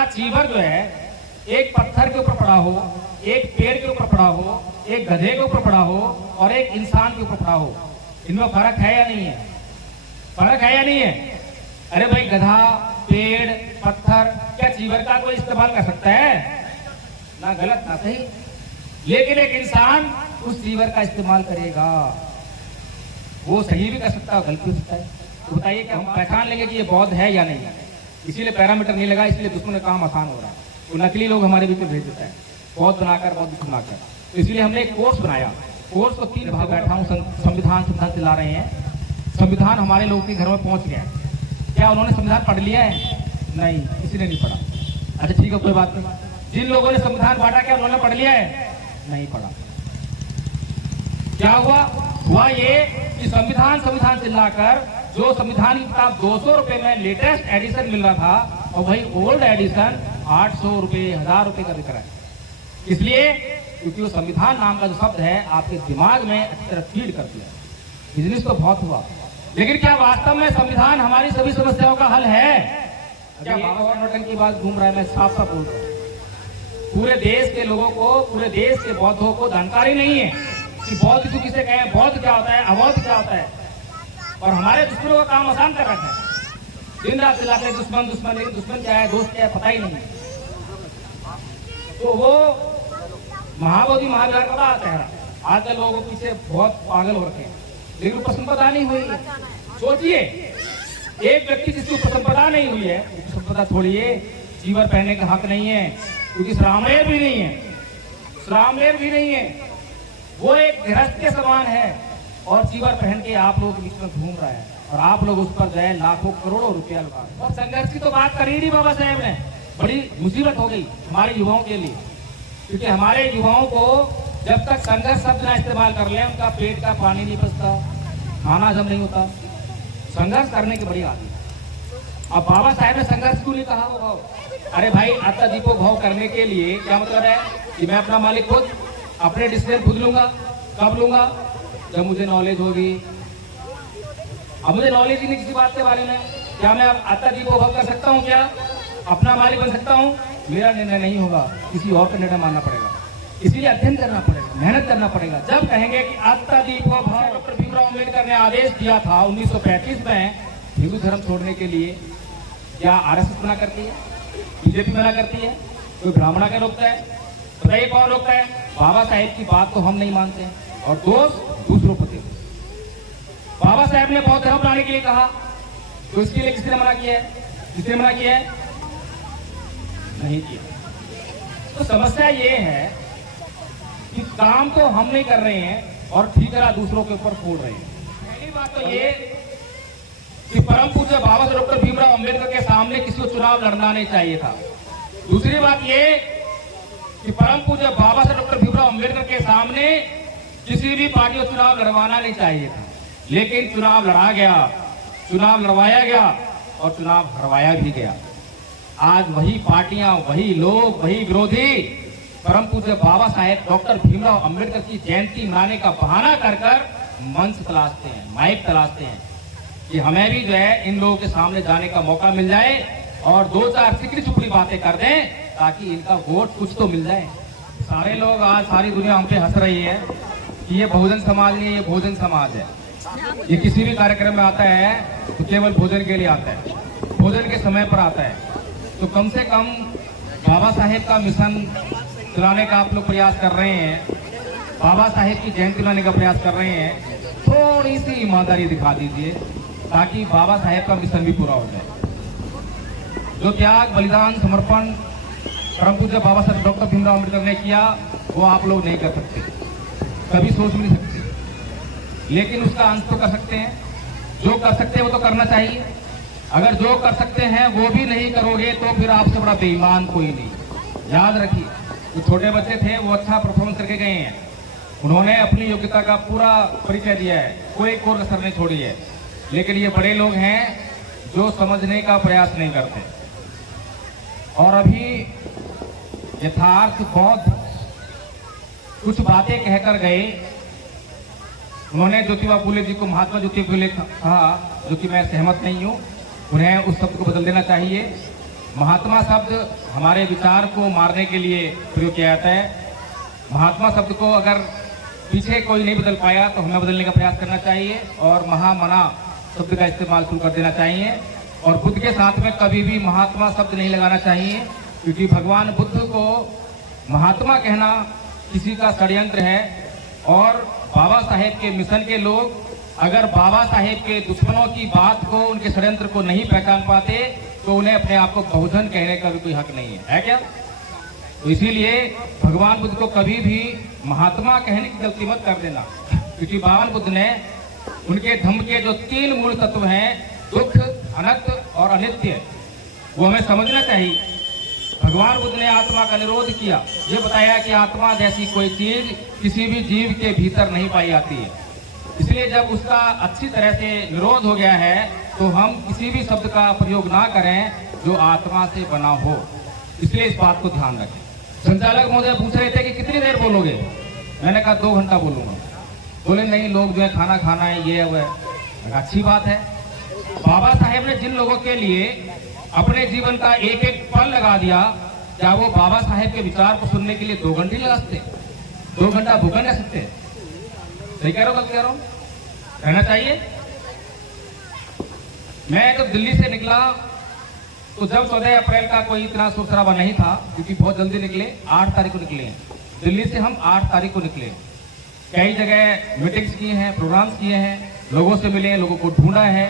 क्या चीवर जो है एक पत्थर के ऊपर पड़ा हो, एक पेड़ के ऊपर पड़ा हो, एक गधे के ऊपर पड़ा हो और एक इंसान के ऊपर पड़ा हो, इनमें फर्क है या नहीं है? फर्क है या नहीं है? अरे भाई गधा, पेड़, पत्थर, क्या चीवर का कोई इस्तेमाल कर सकता है? ना गलत ना सही। लेकिन एक इंसान उस चीवर का इस्तेमाल करेगा, वो सही भी कर सकता है, गलत भी हो सकता है। तो बताइए कि हम पहचान लेंगे कि ये बौद्ध है या नहीं? इसीलिए पैरामीटर नहीं लगा, इसलिए दुश्मन का काम आसान हो रहा है। तो नकली लोग हमारे बीच में भेज देता है, बौद्ध बनाकर, बौद्ध बनाकर। तो इसलिए हमने एक कोर्स बनाया। कोर्स को 3 भाग बैठा हूँ, संविधान चला रहे हैं। संविधान हमारे लोगों के घर में पहुंच गया। क्या उन्होंने संविधान पढ़ लिया है? नहीं, किसी ने नहीं पढ़ा। अच्छा ठीक है, कोई बात नहीं। जिन लोगों ने संविधान बांटा, क्या उन्होंने पढ़ लिया है? नहीं पढ़ा। क्या हुआ ये कि संविधान चिल्लाकर जो संविधान की किताब 200 रुपए में लेटेस्ट एडिशन मिल रहा था, और वही ओल्ड एडिशन 800 रुपए, 1000 रुपए का बिक रहा है। इसलिए क्योंकि वो संविधान नाम का जो शब्द है आपके दिमाग में अच्छी तरह फीड कर दिया। बिजनेस तो बहुत हुआ, लेकिन क्या वास्तव में संविधान हमारी सभी समस्याओं का हल है? क्या बाबा और नोटन की बात घूम रहा है? मैं साफ साफ बोल रहा हूँ, पूरे देश के लोगों को, पूरे देश के बौद्धों को जानकारी नहीं है कि बौद्ध क्यों किसे कहें, बौद्ध क्या होता है, अबौद्ध क्या होता है। और हमारे दुश्मनों का काम आसान कर रखा है। दिन रात चिल्लाते दुश्मन दुश्मन, लेकिन दुश्मन क्या है, दोस्त क्या है, पता ही नहीं। तो वो महाबोधि महाविहार का बात है। आजकल लोगों के पीछे बहुत पागल हो रखे हैं, लेकिन उपसंपदा नहीं हुई है। सोचिए, एक व्यक्ति जिसकी उपसंपदा नहीं हुई है, उपसंपदा छोड़िए, चीवर पहनने का हक नहीं है, क्योंकि श्रामलेर भी नहीं है, श्रामलेर भी नहीं है। वो एक गृहस्थ के समान है और चीवर पहन के आप लोगों के बीच में घूम रहा है, और आप लोग उस पर जो है लाखों करोड़ों रुपया लगा रहे हैं। और संघर्ष की तो बात कर ही नहीं बाबा साहेब ने। बड़ी मुसीबत हो गई हमारे युवाओं के लिए, क्योंकि हमारे युवाओं को जब तक संघर्ष शब्द ना इस्तेमाल कर ले, उनका पेट का पानी नहीं पचता, खाना हजम नहीं होता। संघर्ष करने की बड़ी आदत है। अब बाबा साहेब ने संघर्ष क्यों नहीं कहा भाव? अरे भाई, अत्ता दीपो भाव करने के लिए क्या मतलब है कि मैं अपना मालिक खुद, अपने डिसीजन खुद लूंगा। कब लूंगा? जब मुझे नॉलेज होगी। अब मुझे नॉलेज ही नहीं किसी बात के बारे में। क्या मैं अत्ता दीपो भाव कर सकता हूँ? क्या अपना मालिक बन सकता हूँ? मेरा निर्णय नहीं होगा, किसी और का निर्णय मानना पड़ेगा। इसीलिए अध्ययन करना पड़ेगा, मेहनत करना पड़ेगा। जब कहेंगे कि अत्ता दीपो भाव, डॉक्टर भीमराव अम्बेडकर ने आदेश दिया था 1935 में हिंदू धर्म छोड़ने के लिए। क्या आरएसएस मना करती है? बीजेपी मना करती है? कोई ब्राह्मणा क्या रोकता है? बताइए कौन रोकता है? बाबा साहेब की बात को हम नहीं मानते हैं, और दोष दूसरों पर देते। बाबा साहेब ने बौद्ध धर्म लाने के लिए कहा, तो इसके लिए किसने मना किया है? किसने मना किया है? नहीं किया। तो समस्या ये है कि काम तो हम नहीं कर रहे हैं और ठीकरा दूसरों के ऊपर फोड़ रहे हैं। पहली बात तो ये कि परम पूज्य बाबा साहब डॉक्टर भीमराव अम्बेडकर के सामने किसी को चुनाव लड़ना नहीं चाहिए था। दूसरी बात ये कि परम पूज्य बाबा साहब डॉक्टर भीमराव अम्बेडकर के सामने किसी भी पार्टी को चुनाव लड़वाना नहीं चाहिए था। लेकिन चुनाव लड़ा गया, चुनाव लड़वाया गया और चुनाव हरवाया भी गया। आज वही पार्टियां, वही लोग, वही विरोधी परम पूज्य बाबा साहेब डॉक्टर भीमराव अम्बेडकर की जयंती मनाने का बहाना कर कर मंच तलाशते हैं, माइक तलाशते हैं कि हमें भी जो है इन लोगों के सामने जाने का मौका मिल जाए और 2-4 सिकड़ी चुपड़ी बातें कर दें, ताकि इनका वोट कुछ तो मिल जाए। सारे लोग, आज सारी दुनिया हम पे हंस रही है कि ये बहुजन समाज नहीं, ये भोजन समाज है। ये किसी भी कार्यक्रम में आता है तो केवल भोजन के लिए आता है, भोजन के समय पर आता है। तो कम से कम बाबा साहेब का मिशन चलाने का आप लोग प्रयास कर रहे हैं, बाबा साहेब की जयंती मनाने का प्रयास कर रहे हैं, थोड़ी सी ईमानदारी दिखा दीजिए ताकि बाबा साहेब का मिशन भी पूरा हो जाए। जो त्याग, बलिदान, समर्पण परम पूज्य बाबा साहेब डॉक्टर भीमराव अम्बेडकर ने किया, वो आप लोग नहीं कर सकते, कभी सोच भी नहीं सकते। लेकिन उसका अंत तो कर सकते हैं। जो कर सकते हैं वो तो करना चाहिए। अगर जो कर सकते हैं वो भी नहीं करोगे तो फिर आपसे बड़ा बेईमान कोई नहीं। याद रखिए, जो छोटे बच्चे थे वो अच्छा परफॉर्मेंस करके गए हैं, उन्होंने अपनी योग्यता का पूरा परिचय दिया है, कोई कोर कसर नहीं छोड़ी है। लेकिन ये बड़े लोग हैं जो समझने का प्रयास नहीं करते। और अभी यथार्थ बौद्ध कुछ बातें कहकर गए। उन्होंने ज्योतिबा फुले जी को महात्मा ज्योतिबा फुले कहा, जो कि मैं सहमत नहीं हूं। उन्हें उस शब्द को बदल देना चाहिए। महात्मा शब्द हमारे विचार को मारने के लिए प्रयोग किया जाता है। महात्मा शब्द को अगर पीछे कोई नहीं बदल पाया तो हमें बदलने का प्रयास करना चाहिए और महामना शब्द का इस्तेमाल शुरू कर देना चाहिए। और बुद्ध के साथ में कभी भी महात्मा शब्द नहीं लगाना चाहिए, क्योंकि भगवान बुद्ध को महात्मा कहना किसी का षड्यंत्र है। और बाबा साहेब के मिशन के लोग अगर बाबा साहेब के दुश्मनों की बात को, उनके षड्यंत्र को नहीं पहचान पाते तो उन्हें अपने आप को बहुजन कहने का भी कोई हक नहीं है क्या? तो इसीलिए भगवान बुद्ध को कभी भी महात्मा कहने की गलती मत कर देना, क्योंकि भगवान बुद्ध ने उनके धम्म के जो 3 मूल तत्व हैं, दुख, अनंत और अनित्य, वो हमें समझना चाहिए। भगवान बुद्ध ने आत्मा का निरोध किया, ये बताया कि आत्मा जैसी कोई चीज किसी भी जीव के भीतर नहीं पाई जाती है। इसलिए जब उसका अच्छी तरह से निरोध हो गया है तो हम किसी भी शब्द का प्रयोग ना करें जो आत्मा से बना हो। इसलिए इस बात को ध्यान रखें। संचालक महोदय पूछ रहे थे कि कितनी देर बोलोगे? मैंने कहा 2 घंटा बोलूंगा। बोले नहीं, लोग जो है खाना खाना है, ये है। अच्छी बात है। बाबा साहेब ने जिन लोगों के लिए अपने जीवन का एक एक पल लगा दिया, क्या वो बाबा साहेब के विचार को सुनने के लिए 2 घंटे लगा सकते? 2 घंटा भूखा रह सकते? सही कह रहा हूं, गलत कह रहा हूं? रहना चाहिए। मैं जब दिल्ली से निकला तो जब 14 अप्रैल का कोई इतना शोर शराबा नहीं था, क्योंकि बहुत जल्दी निकले, 8 तारीख को निकले हैं दिल्ली से। हम 8 तारीख को निकले, कई जगह मीटिंग्स किए हैं, प्रोग्राम्स किए हैं, लोगों से मिले, लोगों को ढूंढा है,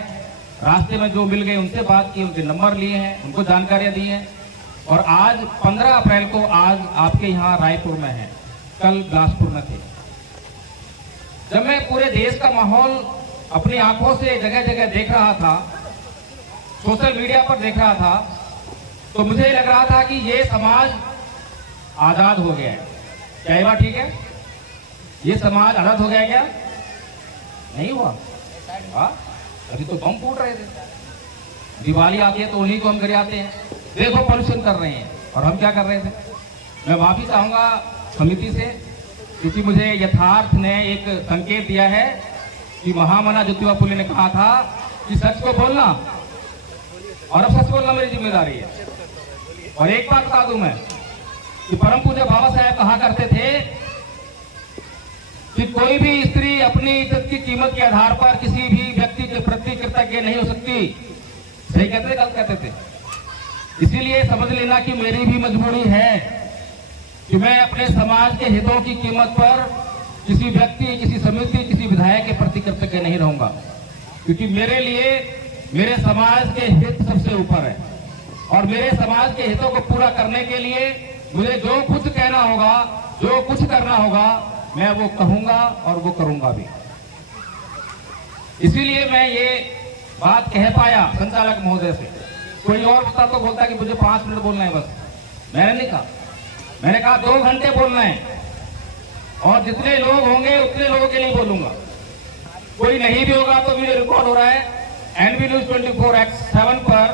रास्ते में जो मिल गए उनसे बात की, उनके नंबर लिए हैं, उनको जानकारियां दी हैं। और आज 15 अप्रैल को आज आपके यहाँ रायपुर में है, कल बिलासपुर में थे। जब मैं पूरे देश का माहौल अपनी आंखों से जगह जगह देख रहा था, सोशल मीडिया पर देख रहा था, तो मुझे लग रहा था कि ये समाज आजाद हो गया है। क्या ये बात ठीक है? ये समाज आजाद हो गया क्या? नहीं हुआ। अभी तो बम फूट रहे थे। दिवाली आती है तो उन्हीं को हम गिराते हैं, देखो पॉल्यूशन कर रहे हैं। और हम क्या कर रहे थे? मैं माफी चाहूंगा समिति से, क्योंकि मुझे यथार्थ ने एक संकेत दिया है कि महामना ज्योतिबा फुले ने कहा था कि सच को बोलना, और अब सच बोलना मेरी जिम्मेदारी है। और एक बात बता दूं मैं कि परम पूज्य बाबा साहेब कहा करते थे कि कोई भी स्त्री अपनी इज्जत की कीमत के आधार पर किसी भी व्यक्ति के प्रति कृतज्ञ नहीं हो सकती। सही कहते थे, गलत कहते थे? इसीलिए समझ लेना कि मेरी भी मजबूरी है कि मैं अपने समाज के हितों की कीमत पर किसी व्यक्ति, किसी समिति, किसी विधायक के प्रति कृतज्ञ नहीं रहूंगा, क्योंकि मेरे लिए मेरे समाज के हित सबसे ऊपर है। और मेरे समाज के हितों को पूरा करने के लिए मुझे जो कुछ कहना होगा, जो कुछ करना होगा, मैं वो कहूंगा और वो करूंगा भी। इसीलिए मैं ये बात कह पाया संचालक महोदय से। कोई और होता तो बोलता कि मुझे 5 मिनट बोलना है बस। मैंने नहीं कहा, मैंने कहा 2 घंटे बोलना है, और जितने लोग होंगे उतने लोगों के लिए बोलूंगा। कोई नहीं भी होगा तो वीडियो रिकॉर्ड हो रहा है, NV News 24/7 पर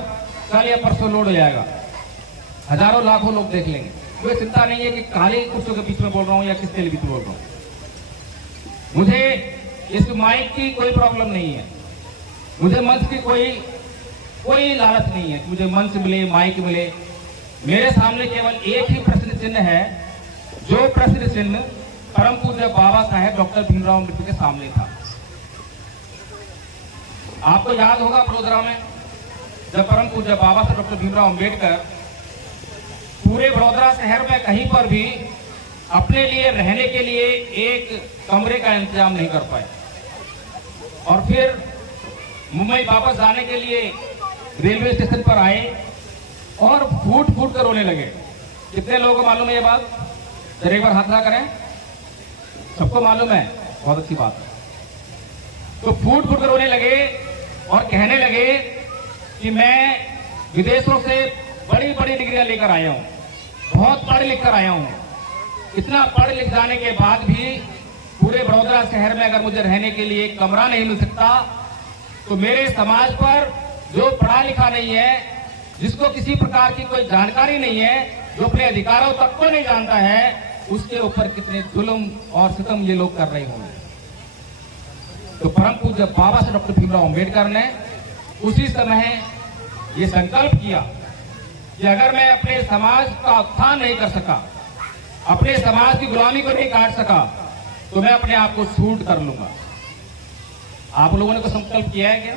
कल या परसों लोड हो जाएगा, हजारों लाखों लोग देख लेंगे। कोई चिंता नहीं है कि काली कुर्सियों के बीच में बोल रहा हूं या किसके लिए बीच में बोल रहा हूं। मुझे इस माइक की कोई प्रॉब्लम नहीं है, मुझे मंच की कोई लालच नहीं है कि मुझे मंच मिले, माइक मिले। मेरे सामने केवल एक ही प्रश्न चिन्ह है, जो प्रश्न चिन्ह परम पूज्य बाबा साहेब डॉक्टर भीमराव अम्बेडकर के सामने था। आपको याद होगा वडोदरा में जब परम पूज्य बाबा साहेब डॉक्टर भीमराव अम्बेडकर पूरे वडोदरा शहर में कहीं पर भी अपने लिए रहने के लिए एक कमरे का इंतजाम नहीं कर पाए, और फिर मुंबई वापस जाने के लिए रेलवे स्टेशन पर आए और फूट फूट कर रोने लगे। कितने लोगों को मालूम है ये बात? जरा एक बार हाथ ना करें। सबको मालूम है, बहुत अच्छी बात है। तो फूट फूट कर रोने लगे और कहने लगे कि मैं विदेशों से बड़ी बड़ी डिग्रियां लेकर आया हूं, बहुत पढ़ लिख कर आया हूं। इतना पढ़ लिख जाने के बाद भी पूरे वडोदरा शहर में अगर मुझे रहने के लिए एक कमरा नहीं मिल सकता, तो मेरे समाज पर जो पढ़ा लिखा नहीं है, जिसको किसी प्रकार की कोई जानकारी नहीं है, जो अपने अधिकारों तक को नहीं जानता है, उसके ऊपर कितने जुल्म और सितम ये लोग कर रहे होंगे। तो परम पूज्य बाबा साहेब डॉक्टर भीमराव अम्बेडकर ने उसी समय ये संकल्प किया कि अगर मैं अपने समाज का उत्थान नहीं कर सका, अपने समाज की गुलामी को नहीं काट सका, तो मैं अपने आप को शूट कर लूंगा। आप लोगों ने तो संकल्प किया है क्या?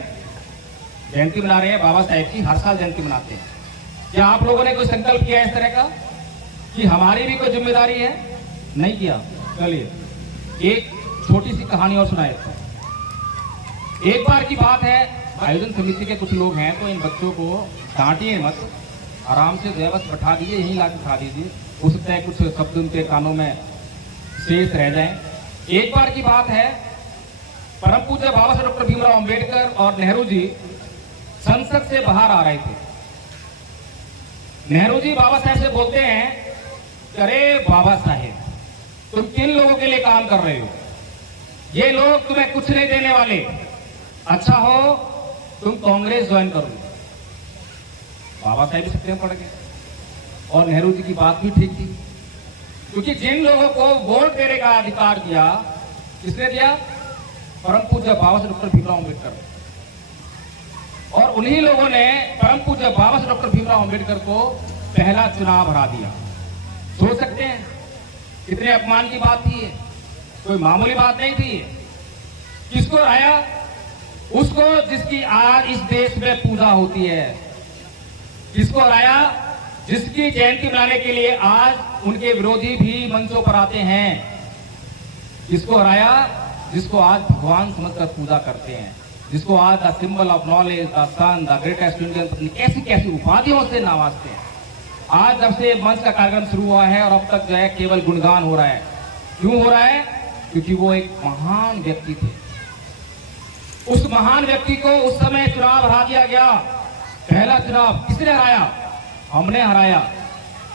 जयंती मना रहे हैं बाबा साहेब की, हर साल जयंती मनाते हैं। क्या आप लोगों ने कोई संकल्प किया इस तरह का कि हमारी भी कोई जिम्मेदारी है? नहीं किया। चलिए एक छोटी सी कहानी और सुनाए। एक बार की बात है, आयोजन समिति के कुछ लोग हैं, तो इन बच्चों को डांटिए मत, आराम से बस बैठा दीजिए, यहीं ला के खा दीजिए, हो सकता है कुछ शब्द उनके कानों में शेष रह जाए। एक बार की बात है, परम पूज्य बाबा साहब डॉक्टर भीमराव अंबेडकर और नेहरू जी संसद से बाहर आ रहे थे। नेहरू जी बाबा साहब से बोलते हैं, अरे बाबा साहेब, तुम किन लोगों के लिए काम कर रहे हो? ये लोग तुम्हें कुछ नहीं देने वाले, अच्छा हो तुम कांग्रेस ज्वाइन करो। बाबा साहेब भी सत्य में पड़ गए, और नेहरू जी की बात भी ठीक थी, क्योंकि जिन लोगों को वोट देने का अधिकार दिया, किसने दिया? परम पूज्य बाबा साहब डॉक्टर भीमराव अंबेडकर। और उन्हीं लोगों ने परम पूज्य बाबा साहब डॉक्टर भीमराव अंबेडकर को पहला चुनाव हरा दिया। सोच सकते हैं कितने अपमान की बात थी ये, कोई मामूली बात नहीं थी। किसको हराया? उसको जिसकी आज इस देश में पूजा होती है। किसको हराया? जिसकी जयंती मनाने के लिए आज उनके विरोधी भी मंचों पर आते हैं। किसको हराया? जिसको आज भगवान समझकर पूजा करते हैं, जिसको आज the symbol of knowledge, the sun, the greatest Indian, कैसी कैसी उपाधियों से नवाजते हैं। आज जब से मंच का कार्यक्रम शुरू हुआ है और अब तक जो है केवल गुणगान हो रहा है। क्यों हो रहा है? क्योंकि वो एक महान व्यक्ति थे। उस महान व्यक्ति को उस समय चुनाव हरा दिया गया। पहला चुनाव किसने हराया? हमने हराया।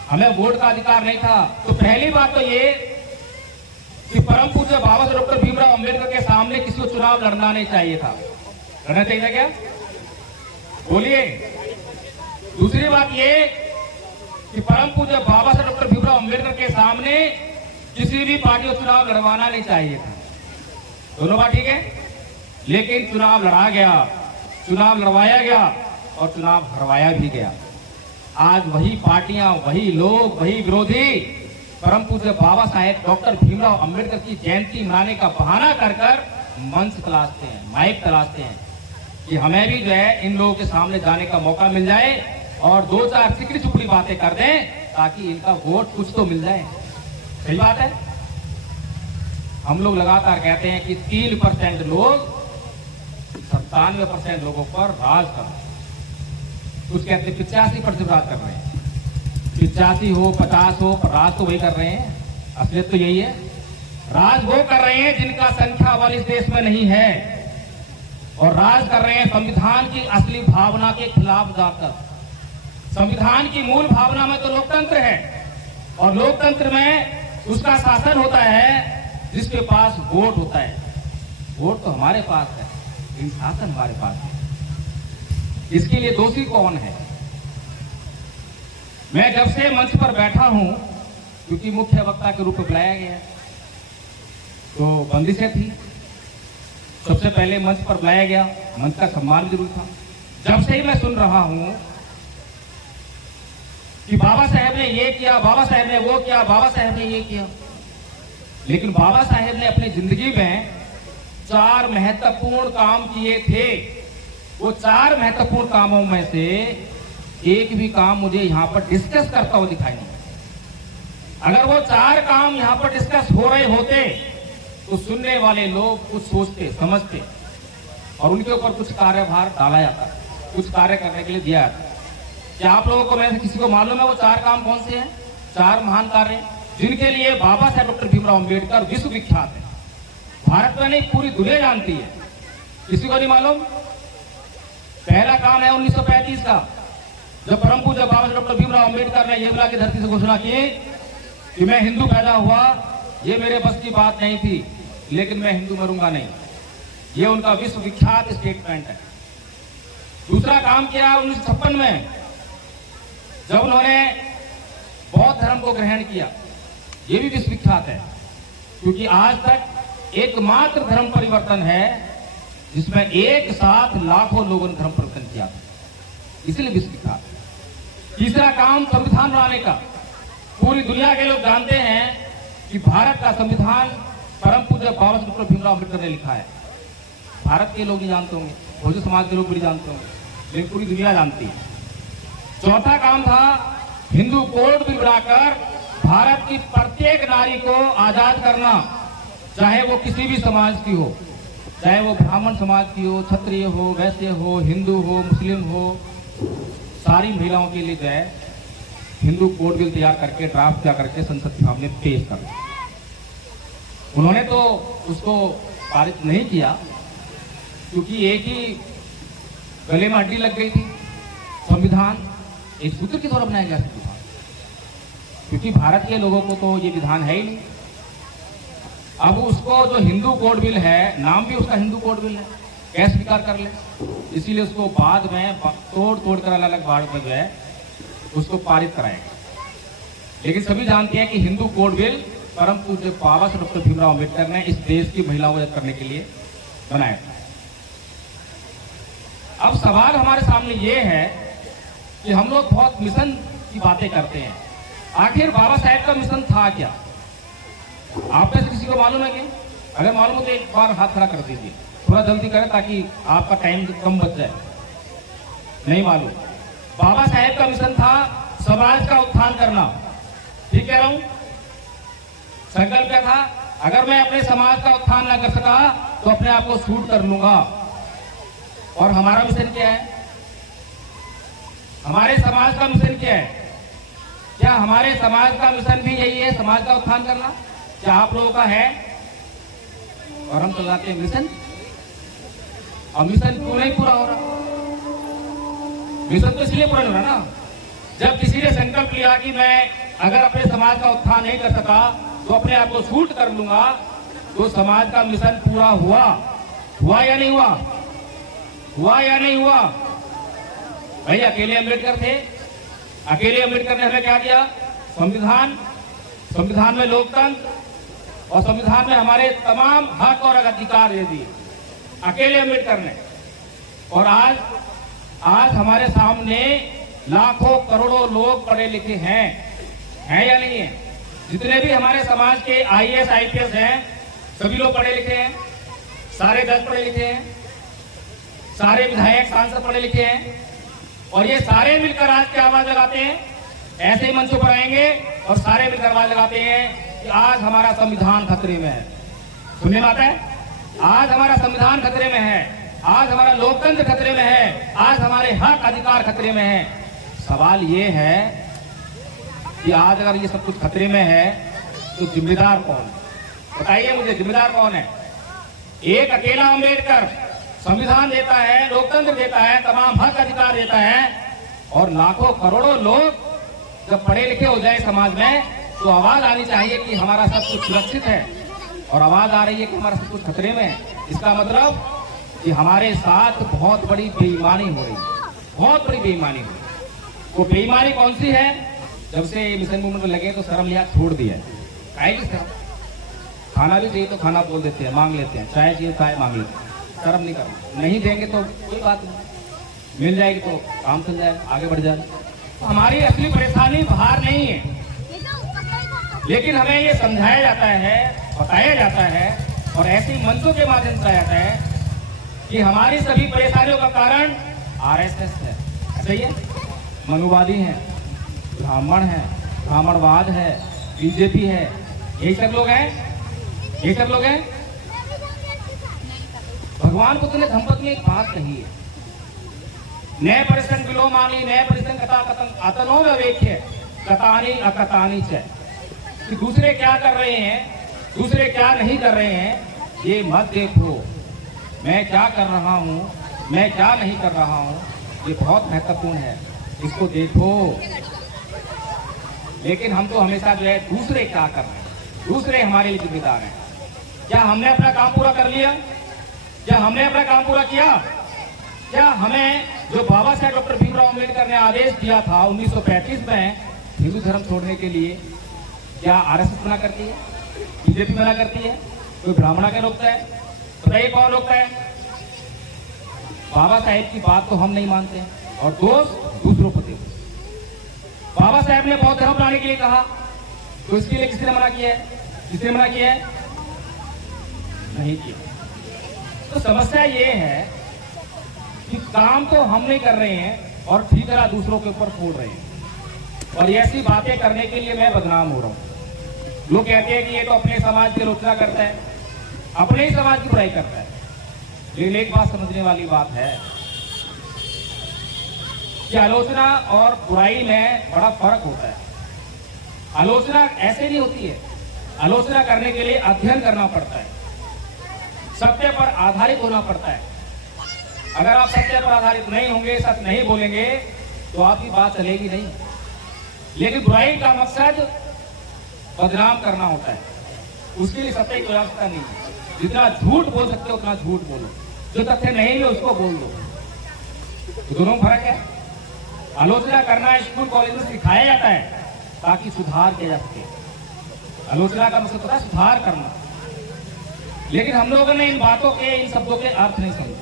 हमें वोट का अधिकार नहीं था। तो पहली बात तो ये कि परम पूज्य बाबा साहब डॉक्टर भीमराव अंबेडकर के सामने किसी को चुनाव लड़ना नहीं चाहिए था। लड़ना चाहिए था क्या? बोलिए। दूसरी बात ये कि परम पूज्य बाबा साहब डॉक्टर भीमराव अंबेडकर के सामने किसी भी पार्टी को चुनाव लड़वाना नहीं चाहिए था। दोनों बात ठीक है। लेकिन चुनाव लड़ा गया, चुनाव लड़वाया गया और चुनाव हरवाया भी गया। आज वही पार्टियां, वही लोग, वही विरोधी परम पूज्य बाबा साहेब डॉक्टर भीमराव अंबेडकर की जयंती मनाने का बहाना कर कर मंच तलाशते हैं, माइक तलाशते हैं कि हमें भी जो है इन लोगों के सामने जाने का मौका मिल जाए और दो चार सिकड़ी चुपड़ी बातें कर दें ताकि इनका वोट कुछ तो मिल जाए। सही बात है। हम लोग लगातार कहते हैं कि 3% लोग 97% लोगों पर राज कर रहे हैं। कुछ कहते हैं 85% राज कर रहे हैं। 85 हो 50 हो, पर राज तो वही कर रहे हैं। असलियत तो यही है। राज वो कर रहे हैं जिनका संख्या बल इस देश में नहीं है, और राज कर रहे हैं संविधान की असली भावना के खिलाफ जाकर। संविधान की मूल भावना में तो लोकतंत्र है, और लोकतंत्र में उसका शासन होता है जिसके पास वोट होता है। वोट तो हमारे पास है, लेकिन शासन हमारे पास है। इसके लिए दोषी कौन है? मैं जब से मंच पर बैठा हूं, क्योंकि मुख्य वक्ता के रूप में बुलाया गया, तो बंदिशें थी। सबसे पहले मंच पर बुलाया गया, मंच का सम्मान जरूर था। जब से ही मैं सुन रहा हूं कि बाबा साहेब ने ये किया, बाबा साहेब ने वो किया, बाबा साहेब ने ये किया, लेकिन बाबा साहेब ने अपनी जिंदगी में 4 महत्वपूर्ण काम किए थे। वो 4 महत्वपूर्ण कामों में से एक भी काम मुझे यहां पर डिस्कस करता हुआ दिखाई नहीं। अगर वो 4 काम यहां पर डिस्कस हो रहे होते तो सुनने वाले लोग कुछ सोचते, समझते, और उनके ऊपर कुछ कार्यभार डाला जाता, कुछ कार्य करने के लिए दिया जाता। क्या आप लोगों को, में से किसी को मालूम है वो 4 काम कौन से हैं? 4 महान कार्य जिनके लिए बाबा साहेब डॉक्टर भीमराव अंबेडकर विश्व विख्यात है। भारत में नहीं, पूरी दुनिया जानती है। किसी को नहीं मालूम? पहला काम है 1935 का, जब परम पूज्य बाबा साहेब डॉक्टर भीमराव अंबेडकर ने येवला की धरती से घोषणा की कि मैं हिंदू पैदा हुआ, ये मेरे बस की बात नहीं थी, लेकिन मैं हिंदू मरूंगा नहीं। ये उनका विश्व विख्यात स्टेटमेंट है। दूसरा काम किया 1956 में, जब उन्होंने बौद्ध धर्म को ग्रहण किया। ये भी विश्व विख्यात है, क्योंकि आज तक एकमात्र धर्म परिवर्तन है जिसमें एक साथ लाखों लोगों ने धर्म परिवर्तन किया, इसलिए विश्व विख्यात। तीसरा काम संविधान बनाने का। पूरी दुनिया के लोग जानते हैं कि भारत का संविधान परम पूज्य बाबा साहेब डॉक्टर भीमराव अम्बेडकर ने लिखा है। भारत के लोग नहीं जानते होंगे, भोजन समाज के लोग भी जानते होंगे, लेकिन पूरी दुनिया जानती है। चौथा काम था हिंदू कोड बिल बनाकर भारत की प्रत्येक नारी को आजाद करना, चाहे वो किसी भी समाज की हो, चाहे वो ब्राह्मण समाज की हो, क्षत्रिय हो, वैश्य हो, हिंदू हो, मुस्लिम हो, सारी महिलाओं के लिए जो है हिंदू कोड बिल तैयार करके ड्राफ्ट तैयार करके संसद के सामने पेश कर। उन्होंने तो उसको पारित नहीं किया क्योंकि एक ही गले में हड्डी लग गई थी। संविधान एक सूत्र के द्वारा बनाया गया संविधान, क्योंकि भारत के लोगों को तो ये विधान है ही नहीं। अब उसको जो हिंदू कोड बिल है, नाम भी उसका हिंदू कोड बिल है, कैसे स्वीकार कर ले, इसीलिए उसको बाद में तोड़ कर अलग अलग भाग में जो है उसको पारित कराएगा। लेकिन सभी जानते हैं कि हिंदू कोड बिल परम पूज्य बाबा साहेब डॉक्टर भीमराव अम्बेडकर ने इस देश की महिलाओं को करने के लिए बनाया था। अब सवाल हमारे सामने ये है कि हम लोग बहुत मिशन की बातें करते हैं, आखिर बाबा साहेब का मिशन था क्या? आप में से किसी को मालूम है क्या? अगर मालूम हो तो एक बार हाथ खड़ा कर दीजिए, थोड़ा जल्दी करें ताकि आपका टाइम कम बच जाए। नहीं मालूम? बाबा साहेब का मिशन था समाज का उत्थान करना। ठीक कह रहा हूं? संकल्प क्या था? अगर मैं अपने समाज का उत्थान न कर सका तो अपने आप को शूट कर लूंगा। और हमारा मिशन क्या है? हमारे समाज का मिशन क्या है? क्या हमारे समाज का मिशन भी यही है, समाज का उत्थान करना? क्या आप लोगों का है? और हम चलाते हैं मिशन। अब मिशन क्यों नहीं पूरा हो रहा? मिशन तो इसलिए पूरा नहीं हो रहा ना, जब किसी ने संकल्प लिया कि मैं अगर अपने समाज का उत्थान नहीं कर सका तो अपने आप को शूट कर लूंगा, तो समाज का मिशन पूरा हुआ? हुआ या नहीं हुआ? हुआ या नहीं हुआ? भाई अकेले अम्बेडकर थे, अकेले अम्बेडकर ने हमें क्या किया? संविधान में लोकतंत्र और संविधान में हमारे तमाम हक और अधिकार दे दिए, अकेले अम्बेडकर ने। और आज हमारे सामने लाखों करोड़ों लोग पढ़े लिखे हैं या नहीं है? जितने भी हमारे समाज के IAS IPS हैं, सभी लोग पढ़े लिखे हैं, सारे जज पढ़े लिखे हैं, सारे विधायक सांसद पढ़े लिखे हैं, और ये सारे मिलकर आज की आवाज लगाते हैं। ऐसे ही मंचों पर आएंगे और सारे मिलकर आवाज लगाते हैं कि आज हमारा संविधान खतरे में है। सुनने में आता है? आज हमारा संविधान खतरे में है, आज हमारा लोकतंत्र खतरे में है, आज हमारे हक अधिकार खतरे में है। सवाल ये है कि आज अगर ये सब कुछ खतरे में है तो जिम्मेदार कौन है? बताइए मुझे, जिम्मेदार कौन है? एक अकेला अम्बेडकर संविधान देता है, लोकतंत्र देता है, तमाम हक अधिकार देता है, और लाखों करोड़ों लोग जब पढ़े लिखे हो जाए समाज में तो आवाज आनी चाहिए कि हमारा सब कुछ सुरक्षित है, और आवाज आ रही है कि हमारा सब कुछ खतरे में है। इसका मतलब कि हमारे साथ बहुत बड़ी बेईमानी हो रही है, बहुत बड़ी बेईमानी हो रही है। वो बेईमानी कौन सी है? जब से मिशन मूवमेंट में लगे तो शर्म लिहाज छोड़ दिया है। शर्म, खाना भी चाहिए तो खाना बोल देते हैं, मांग लेते हैं, चाय चाहिए चाय मांग लेते हैं, शर्म नहीं करना। नहीं देंगे तो कोई बात नहीं, मिल जाएगी तो काम चल जाएगा, आगे बढ़ जाएगा। हमारी असली परेशानी बाहर नहीं है, लेकिन हमें ये समझाया जाता है, बताया जाता है, और ऐसी मंचों के माध्यम से बताया जाता है कि हमारी सभी परेशानियों का कारण RSS है। सही है? मनुवादी हैं, ब्राह्मण है, ब्राह्मणवाद है, BJP है, यही सब लोग हैं, यही सब लोग हैं। भगवान बुद्ध ने धम्मपद में एक बात कही है, नए परिसन विलोमानी नए परिसन कथा कथन अतनो व्यवेक्य कथानी अकथानी च। कि दूसरे क्या कर रहे हैं, दूसरे क्या नहीं कर रहे हैं, ये मत देखो। मैं क्या कर रहा हूँ, मैं क्या नहीं कर रहा हूँ, ये बहुत महत्वपूर्ण है, इसको देखो। लेकिन हम तो हमेशा जो है दूसरे क्या कर रहे हैं, दूसरे हमारे लिए जिम्मेदार हैं। क्या हमने अपना काम पूरा कर लिया? क्या हमने अपना काम पूरा किया? क्या हमें जो बाबा साहेब डॉक्टर भीमराव अम्बेडकर ने आदेश दिया था 1935 में हिंदू धर्म छोड़ने के लिए, क्या RSS मना करती है? BJP मना करती है? कोई ब्राह्मणा क्या रोकता है? बताइए कौन रोकता है? बाबा साहेब की बात तो हम नहीं मानते हैं और दोष दूसरों को देते। बाबा साहब ने बौद्ध धर्म बनाने के लिए कहा, तो इसके लिए किसने मना किया है? किसने मना किया है? नहीं किया। तो समस्या ये है कि काम तो हम नहीं कर रहे हैं और ठीक तरह दूसरों के ऊपर फोड़ रहे हैं, और ऐसी बातें करने के लिए मैं बदनाम हो रहा हूं। लोग कहते हैं कि ये तो अपने समाज की आलोचना करता है, अपने ही समाज की बुराई करता है। लेकिन एक बात समझने वाली बात है कि आलोचना और बुराई में बड़ा फर्क होता है। आलोचना ऐसे नहीं होती है, आलोचना करने के लिए अध्ययन करना पड़ता है, सत्य पर आधारित होना पड़ता है। अगर आप सत्य पर आधारित नहीं होंगे, सच नहीं बोलेंगे, तो आपकी बात चलेगी नहीं। लेकिन बुराई का मकसद बदनाम करना होता है, उसके लिए सत्य की आवश्यकता नहीं है। जितना झूठ बोल सकते हो उतना झूठ बोलो, जो तथ्य नहीं है उसको बोल दो। तो दोनों फर्क है। आलोचना करना स्कूल कॉलेज में सिखाया जाता है ताकि सुधार किया जा सके। आलोचना का मकसद होता है सुधार करना, लेकिन हम लोगों ने इन बातों के, इन शब्दों के अर्थ नहीं समझे,